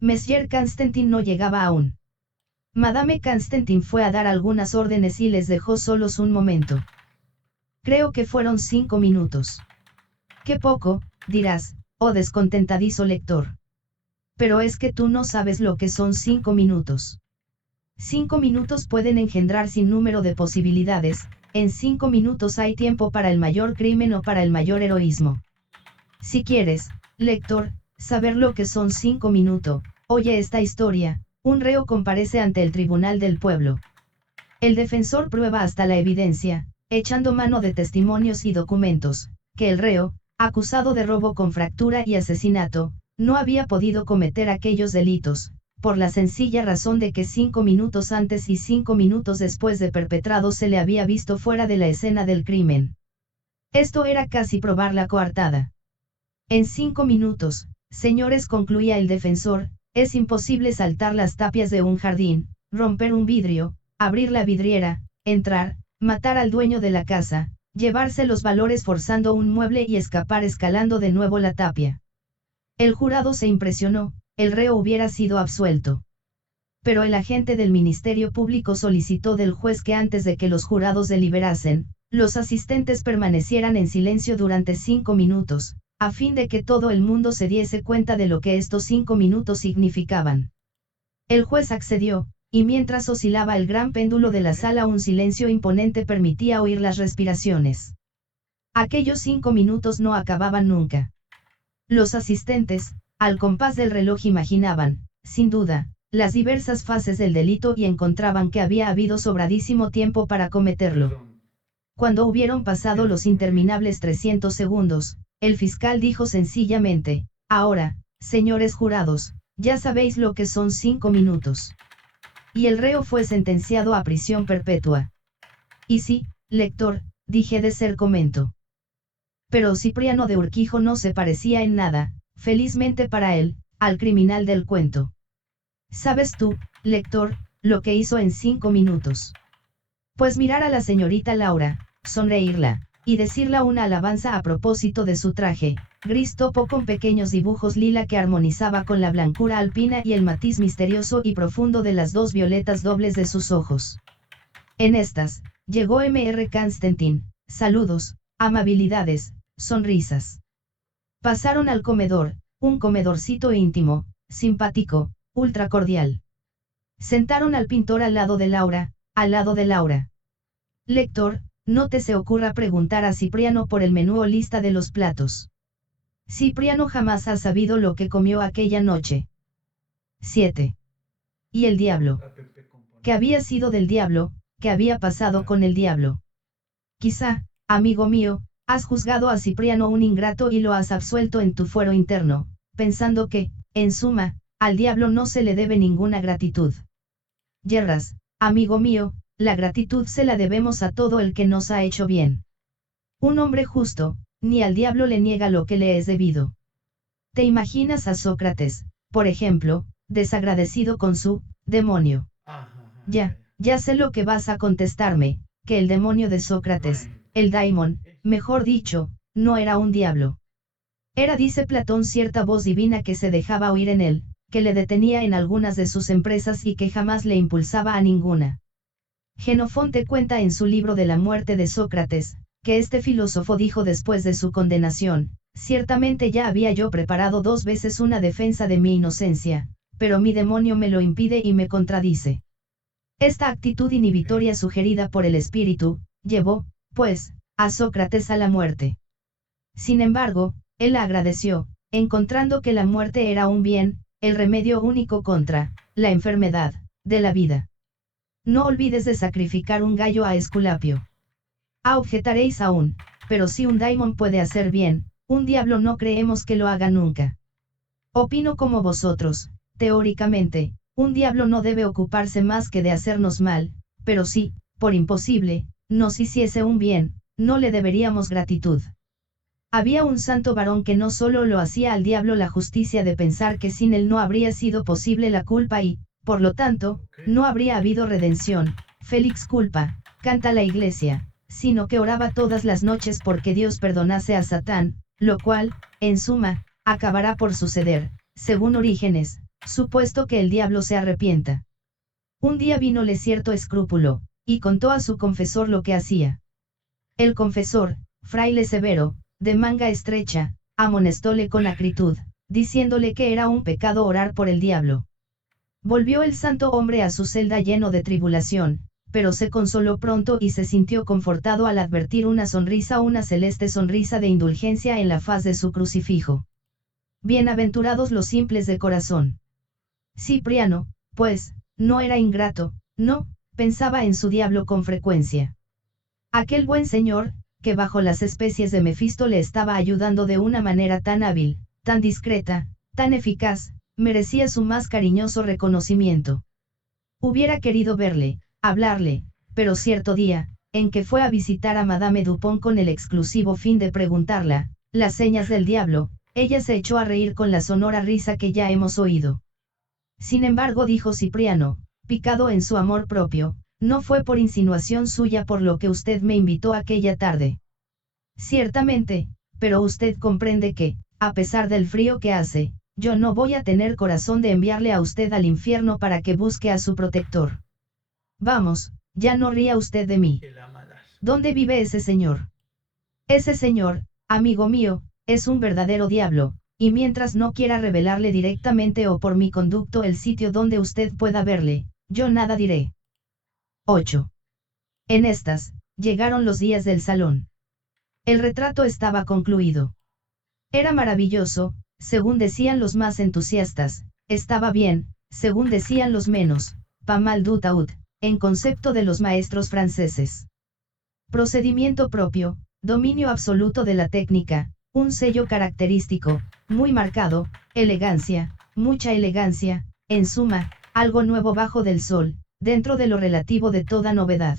Monsieur Constantin no llegaba aún. Madame Constantin fue a dar algunas órdenes y les dejó solos un momento. Creo que fueron 5 minutos. Qué poco, dirás, oh descontentadizo lector. Pero es que tú no sabes lo que son 5 minutos. 5 minutos pueden engendrar sin número de posibilidades, en 5 minutos hay tiempo para el mayor crimen o para el mayor heroísmo. Si quieres, lector, saber lo que son 5 minutos, oye esta historia: un reo comparece ante el tribunal del pueblo. El defensor prueba hasta la evidencia, echando mano de testimonios y documentos, que el reo, acusado de robo con fractura y asesinato, no había podido cometer aquellos delitos, por la sencilla razón de que 5 minutos antes y 5 minutos después de perpetrado se le había visto fuera de la escena del crimen. Esto era casi probar la coartada. En 5 minutos, señores, concluía el defensor, es imposible saltar las tapias de un jardín, romper un vidrio, abrir la vidriera, entrar, matar al dueño de la casa, llevarse los valores forzando un mueble y escapar escalando de nuevo la tapia. El jurado se impresionó, el reo hubiera sido absuelto. Pero el agente del Ministerio Público solicitó del juez que antes de que los jurados deliberasen, los asistentes permanecieran en silencio durante 5 minutos, a fin de que todo el mundo se diese cuenta de lo que estos 5 minutos significaban. El juez accedió, y mientras oscilaba el gran péndulo de la sala un silencio imponente permitía oír las respiraciones. Aquellos 5 minutos no acababan nunca. Los asistentes, al compás del reloj, imaginaban, sin duda, las diversas fases del delito y encontraban que había habido sobradísimo tiempo para cometerlo. Cuando hubieron pasado los interminables 300 segundos, el fiscal dijo sencillamente: ahora, señores jurados, ya sabéis lo que son 5 minutos. Y el reo fue sentenciado a prisión perpetua. Y sí, lector, dije de ser comento. Pero Cipriano de Urquijo no se parecía en nada, felizmente para él, al criminal del cuento. ¿Sabes tú, lector, lo que hizo en 5 minutos? Pues mirar a la señorita Laura, sonreírla, y decirle una alabanza a propósito de su traje, gris topo con pequeños dibujos lila que armonizaba con la blancura alpina y el matiz misterioso y profundo de las 2 violetas dobles de sus ojos. En estas, llegó Mr. Constantin, saludos, amabilidades, sonrisas. Pasaron al comedor, un comedorcito íntimo, simpático, ultra cordial. Sentaron al pintor al lado de Laura, al lado de Laura. Lector, no te se ocurra preguntar a Cipriano por el menú o lista de los platos. Cipriano jamás ha sabido lo que comió aquella noche. 7. ¿Y el diablo? ¿Qué había sido del diablo? ¿Qué había pasado con el diablo? Quizá, amigo mío, has juzgado a Cipriano un ingrato y lo has absuelto en tu fuero interno, pensando que, en suma, al diablo no se le debe ninguna gratitud. Yerras, amigo mío, la gratitud se la debemos a todo el que nos ha hecho bien. Un hombre justo, ni al diablo le niega lo que le es debido. ¿Te imaginas a Sócrates, por ejemplo, desagradecido con su demonio? Ya sé lo que vas a contestarme, que el demonio de Sócrates, el daimon, mejor dicho, no era un diablo. Era, dice Platón, cierta voz divina que se dejaba oír en él, que le detenía en algunas de sus empresas y que jamás le impulsaba a ninguna. Jenofonte cuenta en su libro de la muerte de Sócrates, que este filósofo dijo después de su condenación: ciertamente ya había yo preparado 2 veces una defensa de mi inocencia, pero mi demonio me lo impide y me contradice. Esta actitud inhibitoria sugerida por el espíritu, llevó, pues, a Sócrates a la muerte. Sin embargo, él la agradeció, encontrando que la muerte era un bien, el remedio único contra la enfermedad de la vida. No olvides de sacrificar un gallo a Esculapio. Objetaréis aún, pero si un daimon puede hacer bien, un diablo no creemos que lo haga nunca. Opino como vosotros, teóricamente, un diablo no debe ocuparse más que de hacernos mal, pero si, por imposible, nos hiciese un bien, no le deberíamos gratitud. Había un santo varón que no solo lo hacía al diablo la justicia de pensar que sin él no habría sido posible la culpa y, por lo tanto, no habría habido redención, Félix culpa, canta la iglesia, sino que oraba todas las noches porque Dios perdonase a Satán, lo cual, en suma, acabará por suceder, según Orígenes, supuesto que el diablo se arrepienta. Un día vínole cierto escrúpulo, y contó a su confesor lo que hacía. El confesor, fraile severo, de manga estrecha, amonestóle con acritud, diciéndole que era un pecado orar por el diablo. Volvió el santo hombre a su celda lleno de tribulación, pero se consoló pronto y se sintió confortado al advertir una celeste sonrisa de indulgencia en la faz de su crucifijo. Bienaventurados los simples de corazón. Cipriano, pues, no era ingrato, no, pensaba en su diablo con frecuencia. Aquel buen señor, que bajo las especies de Mefisto le estaba ayudando de una manera tan hábil, tan discreta, tan eficaz, merecía su más cariñoso reconocimiento. Hubiera querido verle, hablarle, pero cierto día, en que fue a visitar a Madame Dupont con el exclusivo fin de preguntarla, las señas del diablo, ella se echó a reír con la sonora risa que ya hemos oído. Sin embargo, dijo Cipriano, picado en su amor propio, no fue por insinuación suya por lo que usted me invitó aquella tarde. Ciertamente, pero usted comprende que, a pesar del frío que hace, yo no voy a tener corazón de enviarle a usted al infierno para que busque a su protector. Vamos, ya no ría usted de mí. ¿Dónde vive ese señor? Ese señor, amigo mío, es un verdadero diablo, y mientras no quiera revelarle directamente o por mi conducto el sitio donde usted pueda verle, yo nada diré. 8. En estas, llegaron los días del salón. El retrato estaba concluido. Era maravilloso, según decían los más entusiastas, estaba bien, según decían los menos, pas mal du tout, en concepto de los maestros franceses. Procedimiento propio, dominio absoluto de la técnica, un sello característico, muy marcado, elegancia, mucha elegancia, en suma, algo nuevo bajo del sol, dentro de lo relativo de toda novedad.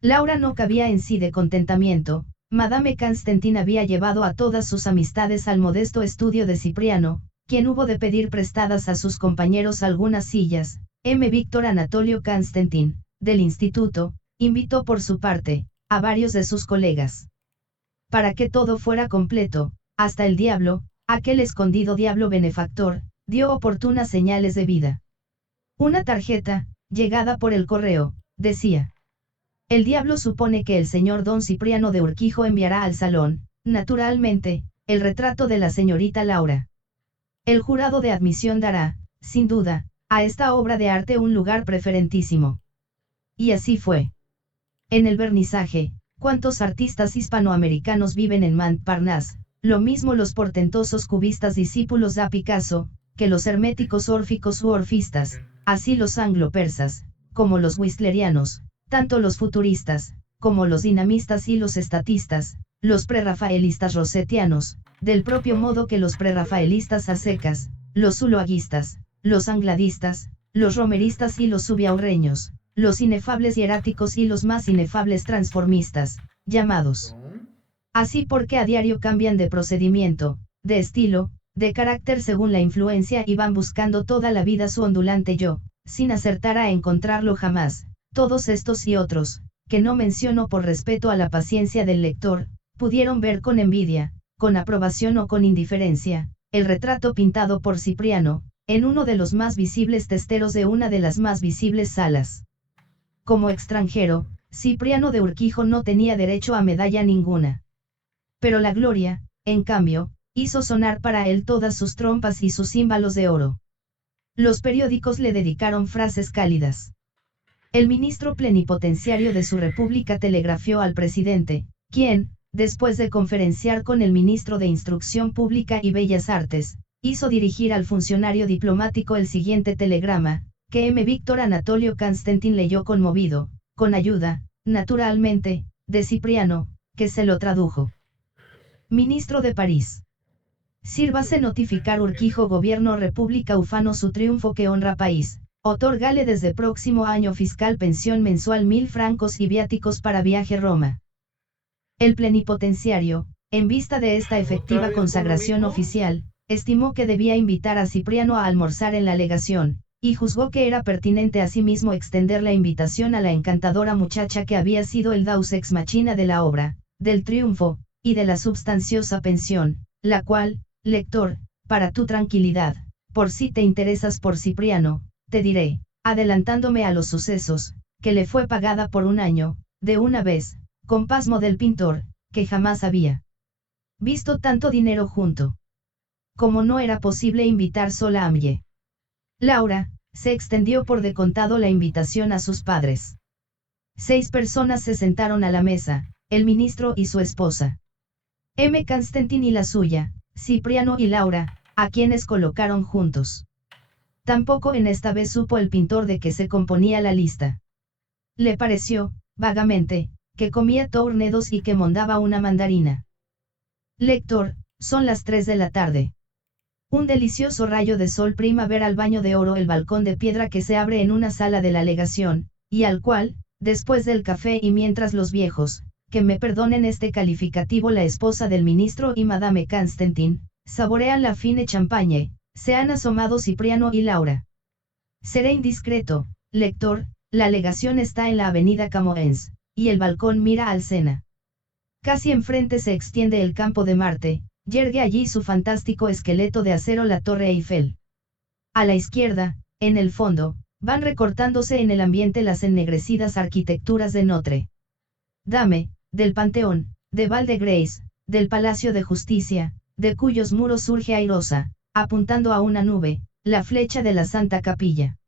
Laura no cabía en sí de contentamiento. Madame Constantin había llevado a todas sus amistades al modesto estudio de Cipriano, quien hubo de pedir prestadas a sus compañeros algunas sillas. Víctor Anatolio Constantin, del instituto, invitó por su parte, a varios de sus colegas. Para que todo fuera completo, hasta el diablo, aquel escondido diablo benefactor, dio oportunas señales de vida. Una tarjeta, llegada por el correo, decía: el diablo supone que el señor don Cipriano de Urquijo enviará al salón, naturalmente, el retrato de la señorita Laura. El jurado de admisión dará, sin duda, a esta obra de arte un lugar preferentísimo. Y así fue. En el vernizaje, ¿cuántos artistas hispanoamericanos viven en Montparnasse? Lo mismo los portentosos cubistas discípulos de Picasso, que los herméticos órficos u orfistas, así los anglo-persas, como los whistlerianos, tanto los futuristas, como los dinamistas y los estatistas, los prerrafaelistas rosetianos, del propio modo que los prerrafaelistas a secas, los zuloaguistas, los angladistas, los romeristas y los subiaurreños, los inefables hieráticos y los más inefables transformistas, llamados así porque a diario cambian de procedimiento, de estilo, de carácter según la influencia y van buscando toda la vida su ondulante yo, sin acertar a encontrarlo jamás. Todos estos y otros, que no menciono por respeto a la paciencia del lector, pudieron ver con envidia, con aprobación o con indiferencia, el retrato pintado por Cipriano, en uno de los más visibles testeros de una de las más visibles salas. Como extranjero, Cipriano de Urquijo no tenía derecho a medalla ninguna. Pero la gloria, en cambio, hizo sonar para él todas sus trompas y sus címbalos de oro. Los periódicos le dedicaron frases cálidas. El ministro plenipotenciario de su república telegrafió al presidente, quien, después de conferenciar con el ministro de Instrucción Pública y Bellas Artes, hizo dirigir al funcionario diplomático el siguiente telegrama, que M. Víctor Anatolio Constantin leyó conmovido, con ayuda, naturalmente, de Cipriano, que se lo tradujo. Ministro de París. Sírvase notificar Urquijo Gobierno República ufano su triunfo que honra país. Otórgale desde próximo año fiscal pensión mensual 1000 francos y viáticos para viaje Roma. El plenipotenciario, en vista de esta efectiva consagración oficial, estimó que debía invitar a Cipriano a almorzar en la legación, y juzgó que era pertinente asimismo extender la invitación a la encantadora muchacha que había sido el deus ex machina de la obra, del triunfo, y de la substanciosa pensión, la cual, lector, para tu tranquilidad, por si te interesas por Cipriano, te diré, adelantándome a los sucesos, que le fue pagada por un año, de una vez, con pasmo del pintor, que jamás había visto tanto dinero junto. Como no era posible invitar sola a Mlle Laura, se extendió por de contado la invitación a sus padres. 6 personas se sentaron a la mesa, el ministro y su esposa. M. Constantin y la suya, Cipriano y Laura, a quienes colocaron juntos. Tampoco en esta vez supo el pintor de que se componía la lista. Le pareció, vagamente, que comía tournedos y que mondaba una mandarina. Lector, son las 3 de la tarde. Un delicioso rayo de sol prima ver al baño de oro el balcón de piedra que se abre en una sala de la legación, y al cual, después del café y mientras los viejos, que me perdonen este calificativo la esposa del ministro y Madame Constantin, saborean la fine champagne, se han asomado Cipriano y Laura. Seré indiscreto, lector, la legación está en la avenida Camoens, y el balcón mira al Sena. Casi enfrente se extiende el campo de Marte, yergue allí su fantástico esqueleto de acero la Torre Eiffel. A la izquierda, en el fondo, van recortándose en el ambiente las ennegrecidas arquitecturas de Notre Dame, del Panteón, de Val de Grace, del Palacio de Justicia, de cuyos muros surge airosa, apuntando a una nube, la flecha de la Santa Capilla.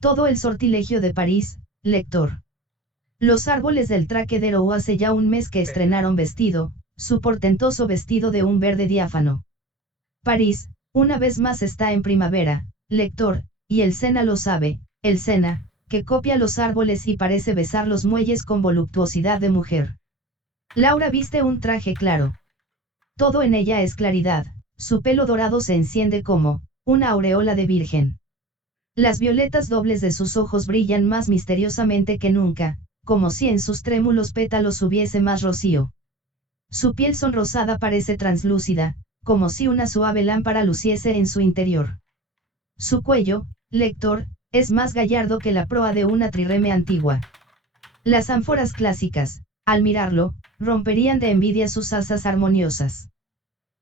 Todo el sortilegio de París, lector. Los árboles del Trocadero hace ya un mes que estrenaron vestido, su portentoso vestido de un verde diáfano. París, una vez más está en primavera, lector, y el Sena lo sabe, el Sena, que copia los árboles y parece besar los muelles con voluptuosidad de mujer. Laura viste un traje claro. Todo en ella es claridad, su pelo dorado se enciende como una aureola de virgen. Las violetas dobles de sus ojos brillan más misteriosamente que nunca, como si en sus trémulos pétalos hubiese más rocío. Su piel sonrosada parece translúcida, como si una suave lámpara luciese en su interior. Su cuello, lector, es más gallardo que la proa de una trireme antigua. Las ánforas clásicas, al mirarlo, romperían de envidia sus asas armoniosas.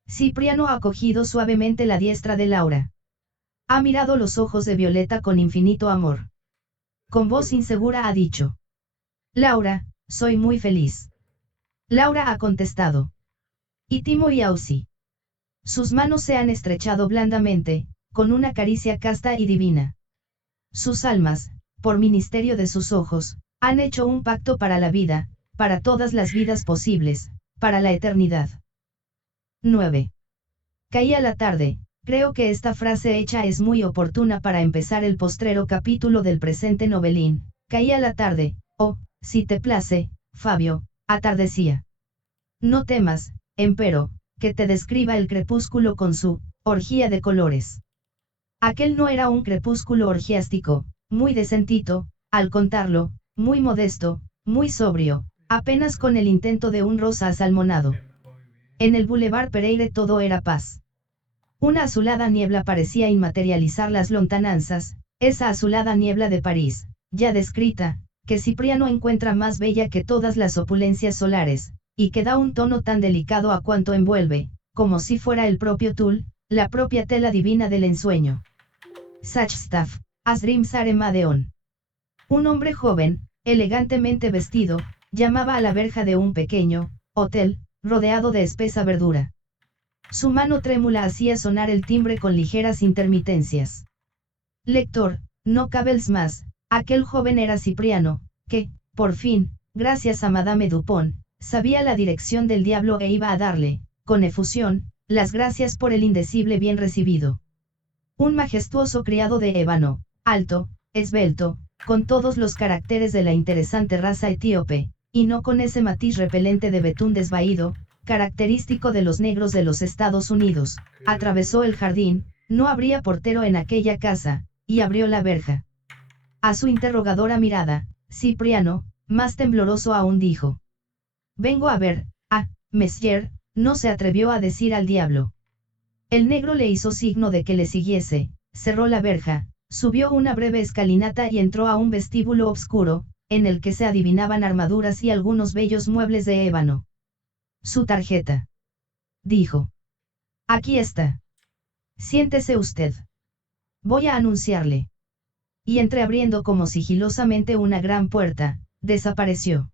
Cipriano ha cogido suavemente la diestra de Laura. Ha mirado los ojos de Violeta con infinito amor. Con voz insegura ha dicho: Laura, soy muy feliz. Laura ha contestado: y Timo y Ausi. Sus manos se han estrechado blandamente, con una caricia casta y divina. Sus almas, por ministerio de sus ojos, han hecho un pacto para la vida, para todas las vidas posibles, para la eternidad. 9. Caía la tarde. Creo que esta frase hecha es muy oportuna para empezar el postrero capítulo del presente novelín. Caía la tarde, oh, si te place, Fabio, atardecía. No temas, empero, que te describa el crepúsculo con su orgía de colores. Aquel no era un crepúsculo orgiástico, muy decentito, al contarlo, muy modesto, muy sobrio, apenas con el intento de un rosa asalmonado. En el Boulevard Pereire todo era paz. Una azulada niebla parecía inmaterializar las lontananzas, esa azulada niebla de París, ya descrita, que Cipriano encuentra más bella que todas las opulencias solares, y que da un tono tan delicado a cuanto envuelve, como si fuera el propio tul, la propia tela divina del ensueño. Such stuff, as dreams are made on. Un hombre joven, elegantemente vestido, llamaba a la verja de un pequeño hotel, rodeado de espesa verdura. Su mano trémula hacía sonar el timbre con ligeras intermitencias. Lector, no cabes más, aquel joven era Cipriano, que, por fin, gracias a Madame Dupont, sabía la dirección del diablo e iba a darle, con efusión, las gracias por el indecible bien recibido. Un majestuoso criado de ébano, alto, esbelto, con todos los caracteres de la interesante raza etíope, y no con ese matiz repelente de betún desvaído, característico de los negros de los Estados Unidos, atravesó el jardín, no habría portero en aquella casa, y abrió la verja. A su interrogadora mirada, Cipriano, más tembloroso aún dijo: «Vengo a ver, Messier», no se atrevió a decir al diablo. El negro le hizo signo de que le siguiese, cerró la verja, subió una breve escalinata y entró a un vestíbulo obscuro, en el que se adivinaban armaduras y algunos bellos muebles de ébano. «Su tarjeta», dijo. «Aquí está. Siéntese usted. Voy a anunciarle». Y entreabriendo como sigilosamente una gran puerta, desapareció.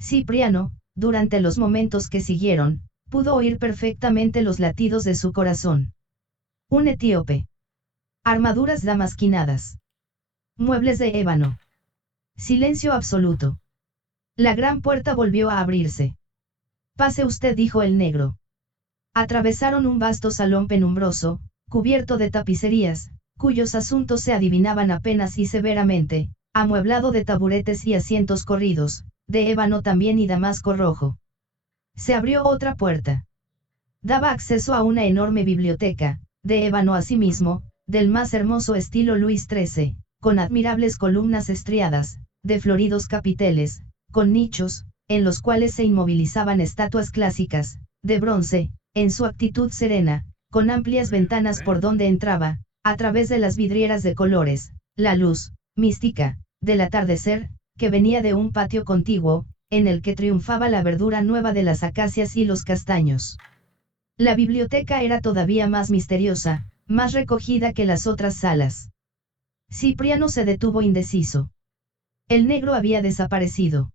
Cipriano, durante los momentos que siguieron, pudo oír perfectamente los latidos de su corazón. Un etíope. Armaduras damasquinadas. Muebles de ébano. Silencio absoluto. La gran puerta volvió a abrirse. «Pase usted», dijo el negro. Atravesaron un vasto salón penumbroso, cubierto de tapicerías, cuyos asuntos se adivinaban apenas y severamente, amueblado de taburetes y asientos corridos, de ébano también y damasco rojo. Se abrió otra puerta. Daba acceso a una enorme biblioteca, de ébano asimismo, del más hermoso estilo Luis XIII, con admirables columnas estriadas, de floridos capiteles, con nichos, en los cuales se inmovilizaban estatuas clásicas, de bronce, en su actitud serena, con amplias ventanas por donde entraba, a través de las vidrieras de colores, la luz, mística, del atardecer, que venía de un patio contiguo, en el que triunfaba la verdura nueva de las acacias y los castaños. La biblioteca era todavía más misteriosa, más recogida que las otras salas. Cipriano se detuvo indeciso. El negro había desaparecido.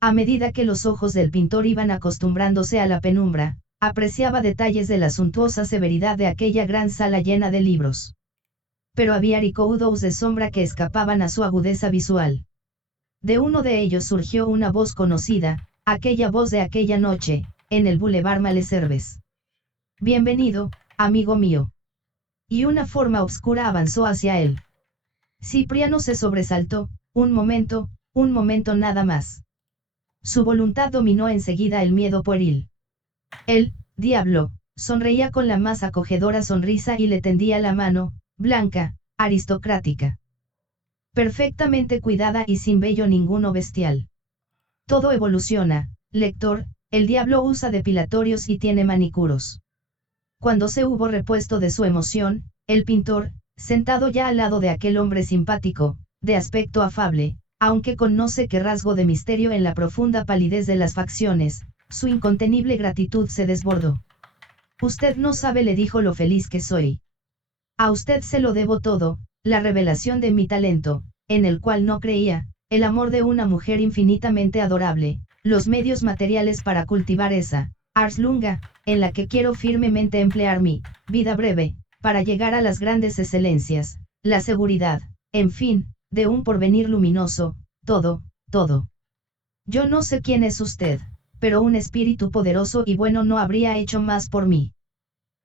A medida que los ojos del pintor iban acostumbrándose a la penumbra, apreciaba detalles de la suntuosa severidad de aquella gran sala llena de libros. Pero había recaudos de sombra que escapaban a su agudeza visual. De uno de ellos surgió una voz conocida, aquella voz de aquella noche, en el Boulevard Malesherbes. «Bienvenido, amigo mío». Y una forma oscura avanzó hacia él. Cipriano se sobresaltó, un momento nada más. Su voluntad dominó enseguida el miedo pueril. El diablo sonreía con la más acogedora sonrisa y le tendía la mano, blanca, aristocrática. Perfectamente cuidada y sin vello ninguno bestial. Todo evoluciona, lector, el diablo usa depilatorios y tiene manicuros. Cuando se hubo repuesto de su emoción, el pintor, sentado ya al lado de aquel hombre simpático, de aspecto afable, aunque con no sé qué rasgo de misterio en la profunda palidez de las facciones, su incontenible gratitud se desbordó. «Usted no sabe», le dijo, «lo feliz que soy. A usted se lo debo todo, la revelación de mi talento, en el cual no creía, el amor de una mujer infinitamente adorable, los medios materiales para cultivar esa ars longa, en la que quiero firmemente emplear mi vida breve, para llegar a las grandes excelencias, la seguridad, en fin, de un porvenir luminoso, todo. Yo no sé quién es usted, pero un espíritu poderoso y bueno no habría hecho más por mí.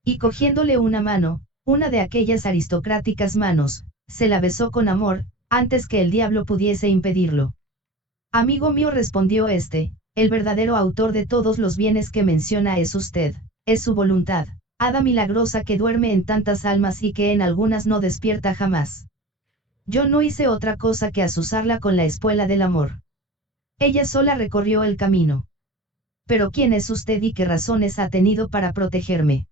Y cogiéndole una mano, una de aquellas aristocráticas manos, se la besó con amor, antes que el diablo pudiese impedirlo. Amigo mío, respondió este, el verdadero autor de todos los bienes que menciona es usted, es su voluntad, hada milagrosa que duerme en tantas almas y que en algunas no despierta jamás. Yo no hice otra cosa que azuzarla con la espuela del amor. Ella sola recorrió el camino. Pero ¿quién es usted y qué razones ha tenido para protegerme?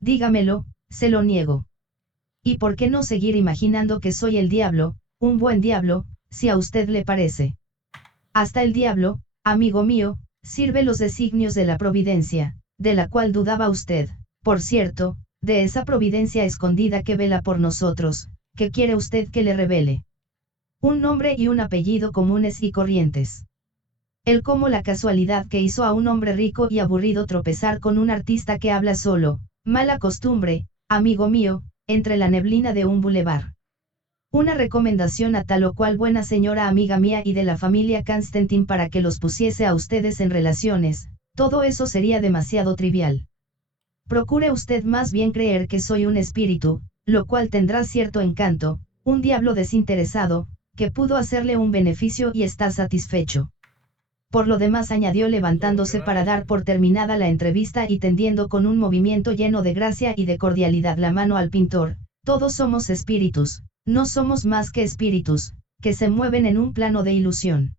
Dígamelo, se lo niego. ¿Y por qué no seguir imaginando que soy el diablo, un buen diablo, si a usted le parece? Hasta el diablo, amigo mío, sirve los designios de la providencia, de la cual dudaba usted, por cierto, de esa providencia escondida que vela por nosotros, que quiere usted que le revele. Un nombre y un apellido comunes y corrientes. El como la casualidad que hizo a un hombre rico y aburrido tropezar con un artista que habla solo, mala costumbre, amigo mío, entre la neblina de un bulevar. Una recomendación a tal o cual buena señora amiga mía y de la familia Constantin para que los pusiese a ustedes en relaciones, todo eso sería demasiado trivial. Procure usted más bien creer que soy un espíritu, lo cual tendrá cierto encanto, un diablo desinteresado, que pudo hacerle un beneficio y está satisfecho. Por lo demás, añadió levantándose para dar por terminada la entrevista y tendiendo con un movimiento lleno de gracia y de cordialidad la mano al pintor, todos somos espíritus, no somos más que espíritus, que se mueven en un plano de ilusión.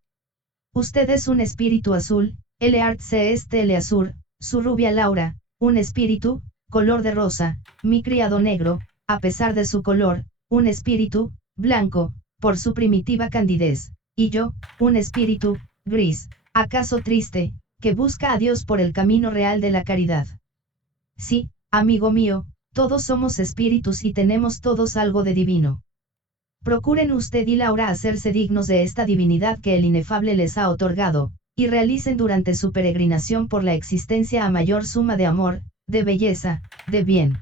Usted es un espíritu azul, Eleart se este azur, su rubia Laura, un espíritu, color de rosa, mi criado negro, a pesar de su color, un espíritu, blanco, por su primitiva candidez, y yo, un espíritu, gris, acaso triste, que busca a Dios por el camino real de la caridad. Sí, amigo mío, todos somos espíritus y tenemos todos algo de divino. Procuren usted y Laura hacerse dignos de esta divinidad que el inefable les ha otorgado, y realicen durante su peregrinación por la existencia a mayor suma de amor, de belleza, de bien.